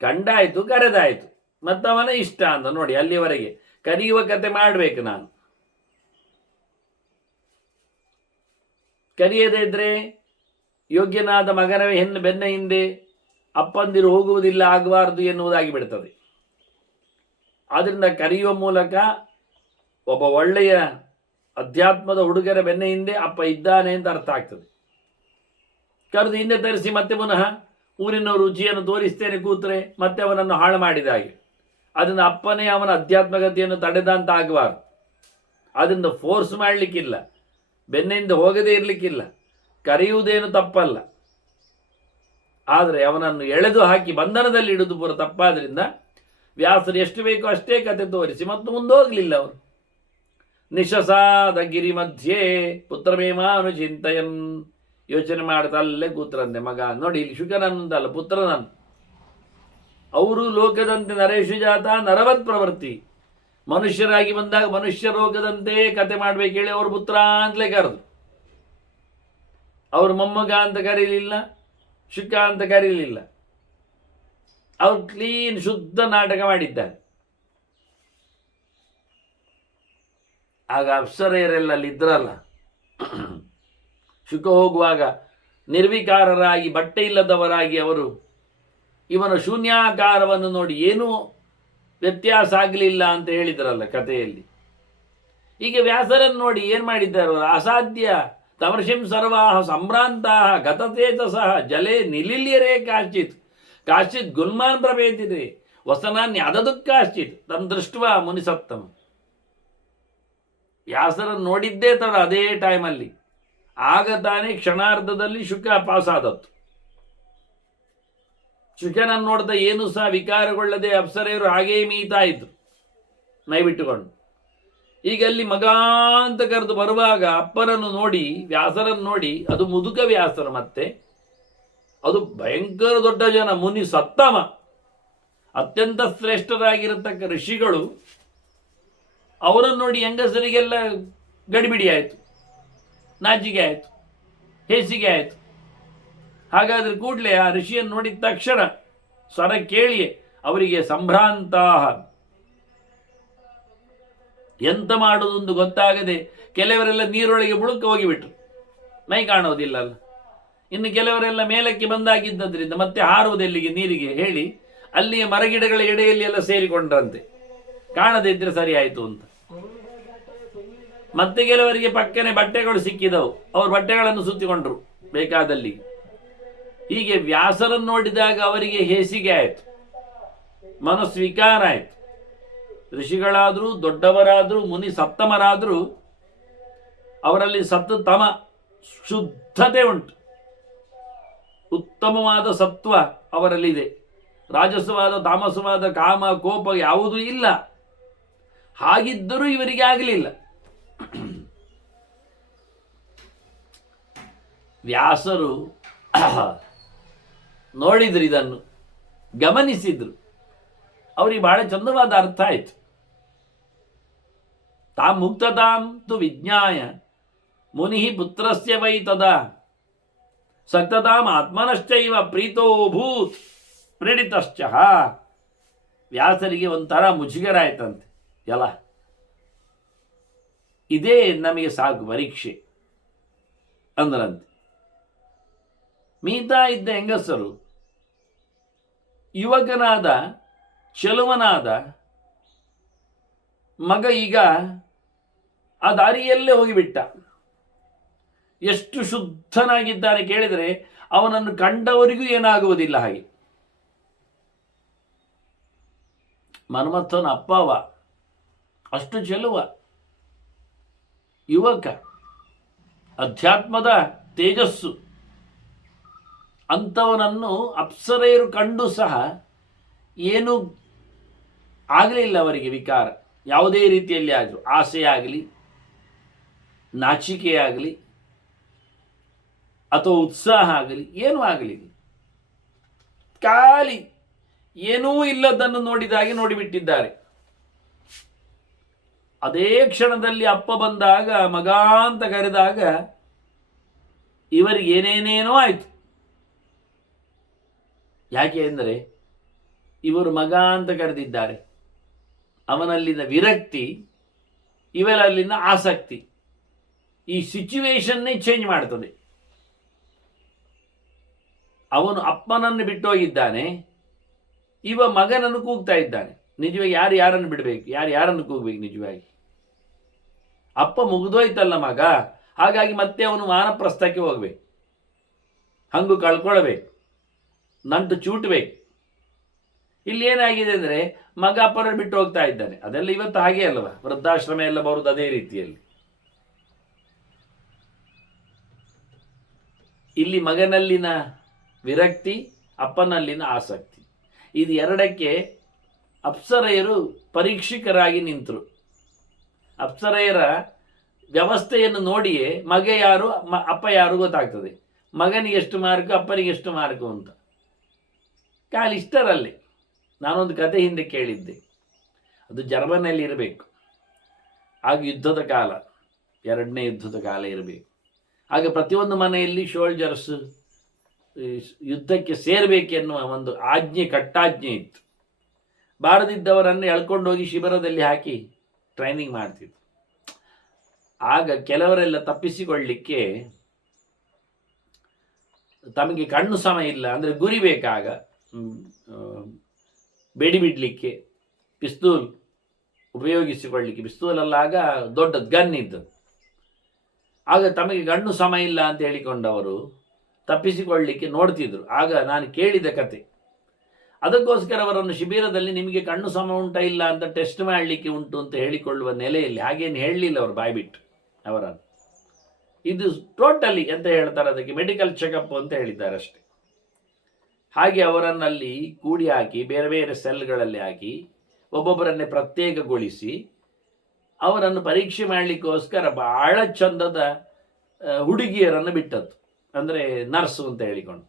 ಕಂಡಾಯ್ತು, ಕರೆದಾಯ್ತು, ಮತ್ತವನ ಇಷ್ಟ ಅಂತ ನೋಡಿ ಅಲ್ಲಿವರೆಗೆ ಕರೆಯುವ ಕತೆ ಮಾಡಬೇಕು. ನಾನು ಕರೆಯದೇ ಇದ್ರೆ ಯೋಗ್ಯನಾದ ಮಗನವೇ ಬೆನ್ನ ಹಿಂದೆ ಅಪ್ಪಂದಿರು ಹೋಗುವುದಿಲ್ಲ, ಆಗಬಾರದು ಎನ್ನುವುದಾಗಿ ಬಿಡ್ತದೆ. ಆದ್ದರಿಂದ ಕರೆಯುವ ಮೂಲಕ ಒಬ್ಬ ಒಳ್ಳೆಯ ಅಧ್ಯಾತ್ಮದ ಹುಡುಗರ ಬೆನ್ನ ಹಿಂದೆ ಅಪ್ಪ ಇದ್ದಾನೆ ಅಂತ ಅರ್ಥ ಆಗ್ತದೆ. ಕರೆದು ಹಿಂದೆ ತರಿಸಿ ಮತ್ತೆ ಪುನಃ ಊರಿನ ರುಚಿಯನ್ನು ತೋರಿಸ್ತೇನೆ ಕೂತ್ರೆ ಮತ್ತೆ ಅವನನ್ನು ಹಾಳು ಮಾಡಿದ ಹಾಗೆ. ಅದನ್ನು ಅಪ್ಪನೇ ಅವನ ಅಧ್ಯಾತ್ಮಗತಿಯನ್ನು ತಡೆದ ಅಂತ ಆಗಬಾರ್ದು. ಅದರಿಂದ ಫೋರ್ಸ್ ಮಾಡಲಿಕ್ಕಿಲ್ಲ, ಬೆನ್ನಿಂದ ಹೋಗದೇ ಇರಲಿಕ್ಕಿಲ್ಲ. ಕರೆಯುವುದೇನು ತಪ್ಪಲ್ಲ, ಆದರೆ ಅವನನ್ನು ಎಳೆದು ಹಾಕಿ ಬಂಧನದಲ್ಲಿ ಇಡುವುದು ಪೂರ ತಪ್ಪಾದ್ರಿಂದ ವ್ಯಾಸರು ಎಷ್ಟು ಬೇಕೋ ಅಷ್ಟೇ ಕತೆ ತೋರಿಸಿ ಮತ್ತು ಮುಂದೋಗಲಿಲ್ಲ. ಅವರು ನಿಶಸಾದ ಗಿರಿ ಮಧ್ಯೆ ಪುತ್ರಮೇಮಾನು ಚಿಂತಯನ್ ಯೋಚನೆ ಮಾಡ್ತಾ ಅಲ್ಲೇ ಕೂತ್ರಂತೆ ಮಗ. ನೋಡಿ ಇಲ್ಲಿ ಶುಕನನ್ನಲ್ಲ, ಪುತ್ರನನ್ನು. ಅವರು ಲೋಕದಂತೆ ನರೇಶು ಜಾತ ನರವತ್ ಪ್ರವೃತ್ತಿ, ಮನುಷ್ಯರಾಗಿ ಬಂದಾಗ ಮನುಷ್ಯ ರೋಗದಂತೆ ಕತೆ ಮಾಡ್ಬೇಕು ಹೇಳಿ ಅವರು ಪುತ್ರ ಅಂತಲೇ ಕರೆದು. ಅವರು ಮೊಮ್ಮಗ ಅಂತ ಕರೀಲಿಲ್ಲ, ಶುಕ ಅಂತ ಕರೀಲಿಲ್ಲ. ಅವರು ಕ್ಲೀನ್ ಶುದ್ಧ ನಾಟಕ ಮಾಡಿದ್ದಾರೆ. ಆಗ ಅಪ್ಸರೆಯರೆಲ್ಲ ಅಲ್ಲಿದ್ರಲ್ಲ, ಶುಕ ಹೋಗುವಾಗ ನಿರ್ವಿಕಾರರಾಗಿ ಬಟ್ಟೆ ಇಲ್ಲದವರಾಗಿ ಅವರು ಇವನ ಶೂನ್ಯಾಕಾರವನ್ನು ನೋಡಿ ಏನೂ ವ್ಯತ್ಯಾಸ ಆಗಲಿಲ್ಲ ಅಂತ ಹೇಳಿದ್ರಲ್ಲ ಕಥೆಯಲ್ಲಿ. ಹೀಗೆ ವ್ಯಾಸರನ್ನು ನೋಡಿ ಏನು ಮಾಡಿದ್ದಾರೆ ಅವರು? ಅಸಾಧ್ಯ ತಮರ್ಷಿಂ ಸರ್ವಾಹ ಸಂಭ್ರಾಂತಾ ಗತತೇಜಸಃ ಜಲೆ ನಿಲಿಲ್ಯರೇ ಕಾಶ್ಚಿತ್ ಕಾಶ್ಚಿತ್ ಗುಲ್ಮಾನ್ ಪ್ರಭೇದಿದೆ ವಸನಾನ್ಯದದುಕ್ಕಾಶ್ಚಿತ್ ತನ್ ದೃಷ್ಟ ಮುನಿಸತ್ತಮ. ವ್ಯಾಸರನ್ನು ನೋಡಿದ್ದೇ ತಡ ಅದೇ ಟೈಮಲ್ಲಿ. ಆಗ ತಾನೇ ಕ್ಷಣಾರ್ಧದಲ್ಲಿ ಶುಕ ಪಾಸ್ ಆದತ್ತು. ಶುಕನನ್ನು ನೋಡ್ತಾ ಏನು ಸಹ ವಿಕಾರಗೊಳ್ಳದೆ ಅಪ್ಸರೆಯರು ಹಾಗೇ ಮೀತಾ ಇದ್ರು ಮೈ ಬಿಟ್ಟುಕೊಂಡು. ಈಗ ಅಲ್ಲಿ ಮಗ ಅಂತ ಕರೆದು ಬರುವಾಗ ಅಪ್ಪನನ್ನು ನೋಡಿ, ವ್ಯಾಸರನ್ನು ನೋಡಿ, ಅದು ಮುದುಕ ವ್ಯಾಸರು, ಮತ್ತೆ ಅದು ಭಯಂಕರ ದೊಡ್ಡ ಜನ, ಮುನಿ ಸತ್ತಮ, ಅತ್ಯಂತ ಶ್ರೇಷ್ಠರಾಗಿರತಕ್ಕ ಋಷಿಗಳು. ಅವರನ್ನು ನೋಡಿ ಹೆಂಗಸರಿಗೆಲ್ಲ ಗಡಿಬಿಡಿ ಆಯಿತು, ನಾಚಿಕೆ ಆಯಿತು, ಹೇಸಿಗೆ ಆಯಿತು. ಹಾಗಾದ್ರೆ ಕೂಡಲೇ ಆ ಋಷಿಯನ್ನು ನೋಡಿದ ತಕ್ಷಣ ಸ್ವರ ಕೇಳಿಯೇ ಅವರಿಗೆ ಸಂಭ್ರಾಂತ, ಎಂತ ಮಾಡುವುದೊಂದು ಗೊತ್ತಾಗದೆ ಕೆಲವರೆಲ್ಲ ನೀರೊಳಗೆ ಬುಳುಕ ಹೋಗಿಬಿಟ್ರು, ಮೈ ಕಾಣೋದಿಲ್ಲಲ್ಲ. ಇನ್ನು ಕೆಲವರೆಲ್ಲ ಮೇಲಕ್ಕೆ ಬಂದಾಗಿದ್ದರಿಂದ ಮತ್ತೆ ಹಾರುವುದೆಲ್ಲಿಗೆ ನೀರಿಗೆ ಹೇಳಿ ಅಲ್ಲಿಯ ಮರಗಿಡಗಳ ಎಡೆಯಲ್ಲಿ ಎಲ್ಲ ಸೇರಿಕೊಂಡ್ರಂತೆ, ಕಾಣದೇ ಇದ್ರೆ ಸರಿ ಆಯಿತು ಅಂತ. ಮತ್ತೆ ಕೆಲವರಿಗೆ ಪಕ್ಕನೆ ಬಟ್ಟೆಗಳು ಸಿಕ್ಕಿದವು, ಅವರು ಬಟ್ಟೆಗಳನ್ನು ಸುತ್ತಿಕೊಂಡ್ರು ಬೇಕಾದಲ್ಲಿ. ಹೀಗೆ ವ್ಯಾಸರನ್ನು ನೋಡಿದಾಗ ಅವರಿಗೆ ಹೇಸಿಗೆ ಆಯಿತು, ಮನಸ್ವಿಕಾರ ಆಯಿತು. ಋಷಿಗಳಾದರೂ ದೊಡ್ಡವರಾದರೂ ಮುನಿ ಸತ್ತಮರಾದರೂ ಅವರಲ್ಲಿ ಸತ್ತಮ ಶುದ್ಧತೆ ಉಂಟು. ಉತ್ತಮವಾದ ಸತ್ವ ಅವರಲ್ಲಿದೆ. ರಾಜಸವಾದ ತಾಮಸವಾದ ಕಾಮ ಕೋಪ ಯಾವುದೂ ಇಲ್ಲ. ಹಾಗಿದ್ದರೂ ಇವರಿಗೆ ಆಗಲಿಲ್ಲ. ವ್ಯಾಸರು ನೋಡಿದ್ರು, ಇದನ್ನು ಗಮನಿಸಿದ್ರು. ಅವರಿಗೆ ಬಹಳ ಚಂದವಾದ ಅರ್ಥ ಆಯಿತು. ತಾಂ ಮುಕ್ತತಾಂ ತು ವಿಜ್ಞಾಯ ಮುನಿ ಪುತ್ರಸ್ಯ ವೈ ತದಾ ಸಕ್ತತಾಂ ಆತ್ಮನಶ್ಚೈವ ಪ್ರೀತೋಭೂತ್ ಪ್ರೇರಿತಶ್ಚ. ವ್ಯಾಸರಿಗೆ ಒಂಥರ ಮುಜುಗರ ಆಯ್ತಂತೆ. ಎಲ್ಲ ಇದೇ ನಮಗೆ ಸಾಕು ಪರೀಕ್ಷೆ ಅಂದ್ರಂತೆ. ಮೀತಾ ಇದ್ದ ಹೆಂಗಸರು ಯುವಕನಾದ ಚೆಲುವನಾದ ಮಗ ಈಗ ಆ ದಾರಿಯಲ್ಲೇ ಹೋಗಿಬಿಟ್ಟ. ಎಷ್ಟು ಶುದ್ಧನಾಗಿದ್ದಾನೆ ಕೇಳಿದರೆ ಅವನನ್ನು ಕಂಡವರಿಗೂ ಏನಾಗುವುದಿಲ್ಲ. ಹಾಗೆ ಮನ್ಮಥನ ಅಪ್ಪವ, ಅಷ್ಟು ಚೆಲುವ ಯುವಕ, ಅಧ್ಯಾತ್ಮದ ತೇಜಸ್ಸು. ಅಂಥವನನ್ನು ಅಪ್ಸರೆಯರು ಕಂಡು ಸಹ ಏನೂ ಆಗಲಿಲ್ಲ ಅವರಿಗೆ ವಿಕಾರ. ಯಾವುದೇ ರೀತಿಯಲ್ಲಿ ಆದರೂ ಆಸೆಯಾಗಲಿ, ನಾಚಿಕೆಯಾಗಲಿ, ಅಥವಾ ಉತ್ಸಾಹ ಆಗಲಿ, ಏನೂ ಆಗಲಿ. ಖಾಲಿ ಏನೂ ಇಲ್ಲದನ್ನು ನೋಡಿದಾಗೆ ನೋಡಿಬಿಟ್ಟಿದ್ದಾರೆ. ಅದೇ ಕ್ಷಣದಲ್ಲಿ ಅಪ್ಪ ಬಂದಾಗ, ಮಗ ಅಂತ ಕರೆದಾಗ ಇವರಿಗೆ ಏನೇನೇನೋ ಆಯಿತು. ಯಾಕೆ ಎಂದರೆ ಇವರು ಮಗ ಅಂತ ಕರೆದಿದ್ದಾರೆ. ಅವನಲ್ಲಿನ ವಿರಕ್ತಿ, ಇವರಲ್ಲಿನ ಆಸಕ್ತಿ ಈ ಸಿಚುವೇಶನ್ನೇ ಚೇಂಜ್ ಮಾಡ್ತದೆ. ಅವನು ಅಪ್ಪನನ್ನು ಬಿಟ್ಟೋಗಿದ್ದಾನೆ, ಇವ ಮಗನನ್ನು ಕೂಗ್ತಾ ಇದ್ದಾನೆ. ನಿಜವಾಗಿ ಯಾರನ್ನು ಬಿಡಬೇಕು, ಯಾರನ್ನು ಕೂಗಬೇಕು? ನಿಜವಾಗಿ ಅಪ್ಪ ಮುಗಿದೋಯ್ತಲ್ಲ ಮಗ, ಹಾಗಾಗಿ ಮತ್ತೆ ಅವನು ವಾನಪ್ರಸ್ಥಕ್ಕೆ ಹೋಗ್ಬೇಕು, ಹಂಗು ಕಳ್ಕೊಳ್ಬೇಕು, ನಂಟು ಚೂಟ್ಬೇಕು. ಇಲ್ಲಿ ಏನಾಗಿದೆ ಅಂದರೆ ಮಗ ಅಪ್ಪನನ್ನು ಬಿಟ್ಟು ಹೋಗ್ತಾ ಇದ್ದಾನೆ. ಅದೆಲ್ಲ ಇವತ್ತು ಹಾಗೆ ಅಲ್ವಾ, ವೃದ್ಧಾಶ್ರಮ ಎಲ್ಲ ಬರುವುದು ಅದೇ ರೀತಿಯಲ್ಲಿ. ಇಲ್ಲಿ ಮಗನಲ್ಲಿನ ವಿರಕ್ತಿ, ಅಪ್ಪನಲ್ಲಿನ ಆಸಕ್ತಿ, ಇದು ಎರಡಕ್ಕೆ ಅಪ್ಸರೆಯರು ಪರೀಕ್ಷಕರಾಗಿ ನಿಂತರು. ಅಪ್ಸರೆಯರ ವ್ಯವಸ್ಥೆಯನ್ನು ನೋಡಿಯೇ ಮಗ ಯಾರು ಅಪ್ಪ ಯಾರು ಗೊತ್ತಾಗ್ತದೆ. ಮಗನಿಗೆ ಎಷ್ಟು ಮಾರ್ಕು, ಅಪ್ಪನಿಗೆ ಎಷ್ಟು ಮಾರ್ಕು ಅಂತ. ಖಾಲಿ ಇಷ್ಟರಲ್ಲಿ ನಾನೊಂದು ಕತೆ ಹಿಂದೆ ಕೇಳಿದ್ದೆ. ಅದು ಜರ್ಮನಿಯಲ್ಲಿ ಇರಬೇಕು. ಆಗ ಯುದ್ಧದ ಕಾಲ, ಎರಡನೇ ಯುದ್ಧದ ಕಾಲ ಇರಬೇಕು. ಆಗ ಪ್ರತಿಯೊಂದು ಮನೆಯಲ್ಲಿ ಶೋಲ್ಜರ್ಸ್ ಯುದ್ಧಕ್ಕೆ ಸೇರಬೇಕೆನ್ನುವ ಒಂದು ಆಜ್ಞೆ, ಕಟ್ಟಾಜ್ಞೆ ಇತ್ತು. ಬಾರದಿದ್ದವರನ್ನು ಎಳ್ಕೊಂಡೋಗಿ ಶಿಬಿರದಲ್ಲಿ ಹಾಕಿ ಟ್ರೈನಿಂಗ್ ಮಾಡ್ತಿದ್ರು. ಆಗ ಕೆಲವರೆಲ್ಲ ತಪ್ಪಿಸಿಕೊಳ್ಳಲಿಕ್ಕೆ ತಮಗೆ ಕಣ್ಣು ಸಮ ಇಲ್ಲ, ಅಂದರೆ ಗುರಿ ಬೇಕಾಗ ಬೇಡಿ ಬಿಡಲಿಕ್ಕೆ ಪಿಸ್ತೂಲ್ ಉಪಯೋಗಿಸಿಕೊಳ್ಳಲಿಕ್ಕೆ, ಪಿಸ್ತೂಲಲ್ಲಾಗ ದೊಡ್ಡದು ಗನ್ ಇದ್ದದ್ದು. ಆಗ ತಮಗೆ ಗಣ್ಣು ಸಮ ಇಲ್ಲ ಅಂತ ಹೇಳಿಕೊಂಡವರು ತಪ್ಪಿಸಿಕೊಳ್ಳಲಿಕ್ಕೆ ನೋಡ್ತಿದ್ರು. ಆಗ ನಾನು ಕೇಳಿದ ಕತೆ. ಅದಕ್ಕೋಸ್ಕರ ಅವರನ್ನು ಶಿಬಿರದಲ್ಲಿ ನಿಮಗೆ ಕಣ್ಣು ಸಮ ಉಂಟ ಇಲ್ಲ ಅಂತ ಟೆಸ್ಟ್ ಮಾಡಲಿಕ್ಕೆ ಉಂಟು ಅಂತ ಹೇಳಿಕೊಳ್ಳುವ ನೆಲೆಯಲ್ಲಿ ಹಾಗೇನು ಹೇಳಲಿಲ್ಲ ಅವರು ಬಾಯ್ಬಿಟ್ಟು ಅವರನ್ನು. ಇದು ಟೋಟಲಿ ಅಂತ ಹೇಳ್ತಾರೆ, ಅದಕ್ಕೆ ಮೆಡಿಕಲ್ ಚೆಕಪ್ ಅಂತ ಹೇಳಿದ್ದಾರೆ ಅಷ್ಟೆ. ಹಾಗೆ ಅವರನ್ನಲ್ಲಿ ಕೂಡಿ ಹಾಕಿ ಬೇರೆ ಬೇರೆ ಸೆಲ್ಗಳಲ್ಲಿ ಹಾಕಿ ಒಬ್ಬೊಬ್ಬರನ್ನೇ ಪ್ರತ್ಯೇಕಗೊಳಿಸಿ ಅವರನ್ನು ಪರೀಕ್ಷೆ ಮಾಡಲಿಕ್ಕೋಸ್ಕರ ಬಹಳ ಚಂದದ ಹುಡುಗಿಯರನ್ನು ಬಿಟ್ಟದ್ದು. ಅಂದರೆ ನರ್ಸು ಅಂತ ಹೇಳಿಕೊಂಡು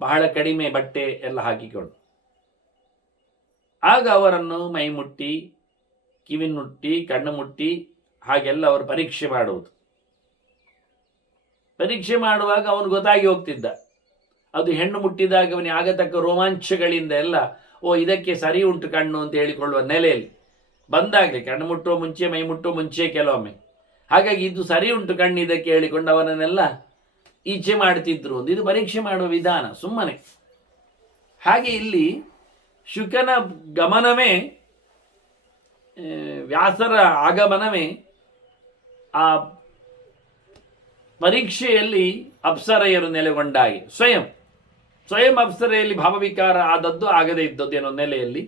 ಬಹಳ ಕಡಿಮೆ ಬಟ್ಟೆ ಎಲ್ಲ ಹಾಕಿಕೊಂಡು ಆಗ ಅವರನ್ನು ಮೈ ಮುಟ್ಟಿ, ಕಿವಿ ಮುಟ್ಟಿ, ಕಣ್ಣು ಮುಟ್ಟಿ ಹಾಗೆಲ್ಲ ಅವರು ಪರೀಕ್ಷೆ ಮಾಡುವುದು. ಪರೀಕ್ಷೆ ಮಾಡುವಾಗ ಅವನು ಗೊತ್ತಾಗಿ ಹೋಗ್ತಿದ್ದ. ಅದು ಹೆಣ್ಣು ಮುಟ್ಟಿದಾಗ ಅವನಿಗೆ ಆಗತಕ್ಕ ರೋಮಾಂಚಗಳಿಂದ ಎಲ್ಲ ಇದಕ್ಕೆ ಸರಿ ಉಂಟು ಕಣ್ಣು ಅಂತ ಹೇಳಿಕೊಳ್ಳುವ ನೆಲೆಯಲ್ಲಿ ಬಂದಾಗಲಿ, ಕಣ್ಣು ಮುಟ್ಟುವ ಮುಂಚೆ, ಮೈ ಮುಟ್ಟುವ ಮುಂಚೆ ಕೆಲವೊಮ್ಮೆ. ಹಾಗಾಗಿ ಇದು ಸರಿ ಉಂಟು ಕಣ್ಣು ಇದಕ್ಕೆ ಹೇಳಿಕೊಂಡು ಅವನನ್ನೆಲ್ಲ ಈಚೆ ಮಾಡ್ತಿದ್ರು. ಇದು ಪರೀಕ್ಷೆ ಮಾಡುವ ವಿಧಾನ ಸುಮ್ಮನೆ. ಹಾಗೆ ಇಲ್ಲಿ ಶುಕನ ಗಮನವೇ, ವ್ಯಾಸರ ಆಗಮನವೇ ಆ ಪರೀಕ್ಷೆಯಲ್ಲಿ ಅಪ್ಸರೆಯರು ನೆಲೆಗೊಂಡಾಗಿ ಸ್ವಯಂ ಅಪ್ಸರೆಯಲ್ಲಿ ಭಾವವಿಕಾರ ಆದದ್ದು, ಆಗದೇ ಇದ್ದದ್ದು ಏನೋ ನೆಲೆಯಲ್ಲಿ.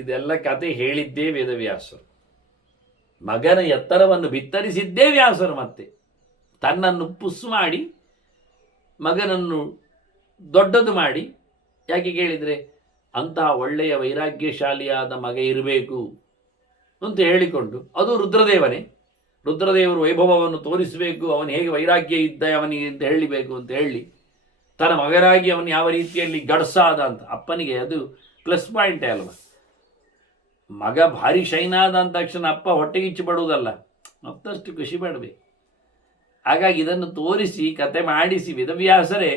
ಇದೆಲ್ಲ ಕತೆ ಹೇಳಿದ್ದೇ ವೇದವ್ಯಾಸರು. ಮಗನ ಎತ್ತರವನ್ನು ಬಿತ್ತರಿಸಿದ್ದೇ ವ್ಯಾಸರು. ಮತ್ತೆ ತನ್ನನ್ನು ಪುಸ್ ಮಾಡಿ ಮಗನನ್ನು ದೊಡ್ಡದು ಮಾಡಿ, ಯಾಕೆ ಕೇಳಿದರೆ ಅಂತಹ ಒಳ್ಳೆಯ ವೈರಾಗ್ಯಶಾಲಿಯಾದ ಮಗ ಇರಬೇಕು ಅಂತ ಹೇಳಿಕೊಂಡು, ಅದು ರುದ್ರದೇವನೇ, ರುದ್ರದೇವರು ವೈಭವವನ್ನು ತೋರಿಸಬೇಕು, ಅವನು ಹೇಗೆ ವೈರಾಗ್ಯ ಇದ್ದ ಅವನಿಗೆ ಅಂತ ಹೇಳಬೇಕು ಅಂತ ಹೇಳಿ ತನ್ನ ಮಗನಾಗಿ ಅವನು ಯಾವ ರೀತಿಯಲ್ಲಿ ಗಡ್ಸಾದ ಅಂತ. ಅಪ್ಪನಿಗೆ ಅದು ಪ್ಲಸ್ ಪಾಯಿಂಟೇ ಅಲ್ವ. ಮಗ ಭಾರಿ ಶೈನಾದ ಅಂದ ತಕ್ಷಣ ಅಪ್ಪ ಹೊಟ್ಟೆಗಿಚ್ಚಿ ಪಡುವುದಲ್ಲ, ಮತ್ತಷ್ಟು ಖುಷಿ ಪಡಬೇಕು. ಹಾಗಾಗಿ ಇದನ್ನು ತೋರಿಸಿ ಕತೆ ಮಾಡಿಸಿ ವೇದವ್ಯಾಸರೇ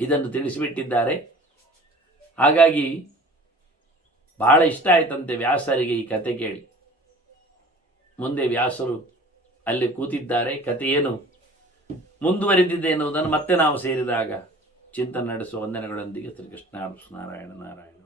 ಇದನ್ನು ತಿಳಿಸಿಬಿಟ್ಟಿದ್ದಾರೆ. ಹಾಗಾಗಿ ಬಹಳ ಇಷ್ಟ ಆಯ್ತಂತೆ ವ್ಯಾಸರಿಗೆ ಈ ಕತೆ ಕೇಳಿ. ಮುಂದೆ ವ್ಯಾಸರು ಅಲ್ಲಿ ಕೂತಿದ್ದಾರೆ. ಕತೆ ಏನು ಮುಂದುವರಿದಿದೆ ಎನ್ನುವುದನ್ನು ಮತ್ತೆ ನಾವು ಸೇರಿದಾಗ ಚಿಂತನೆ ನಡೆಸುವ ವಂದನೆಗಳೊಂದಿಗೆ ಶ್ರೀಕೃಷ್ಣ ನಾರಾಯಣ ನಾರಾಯಣ.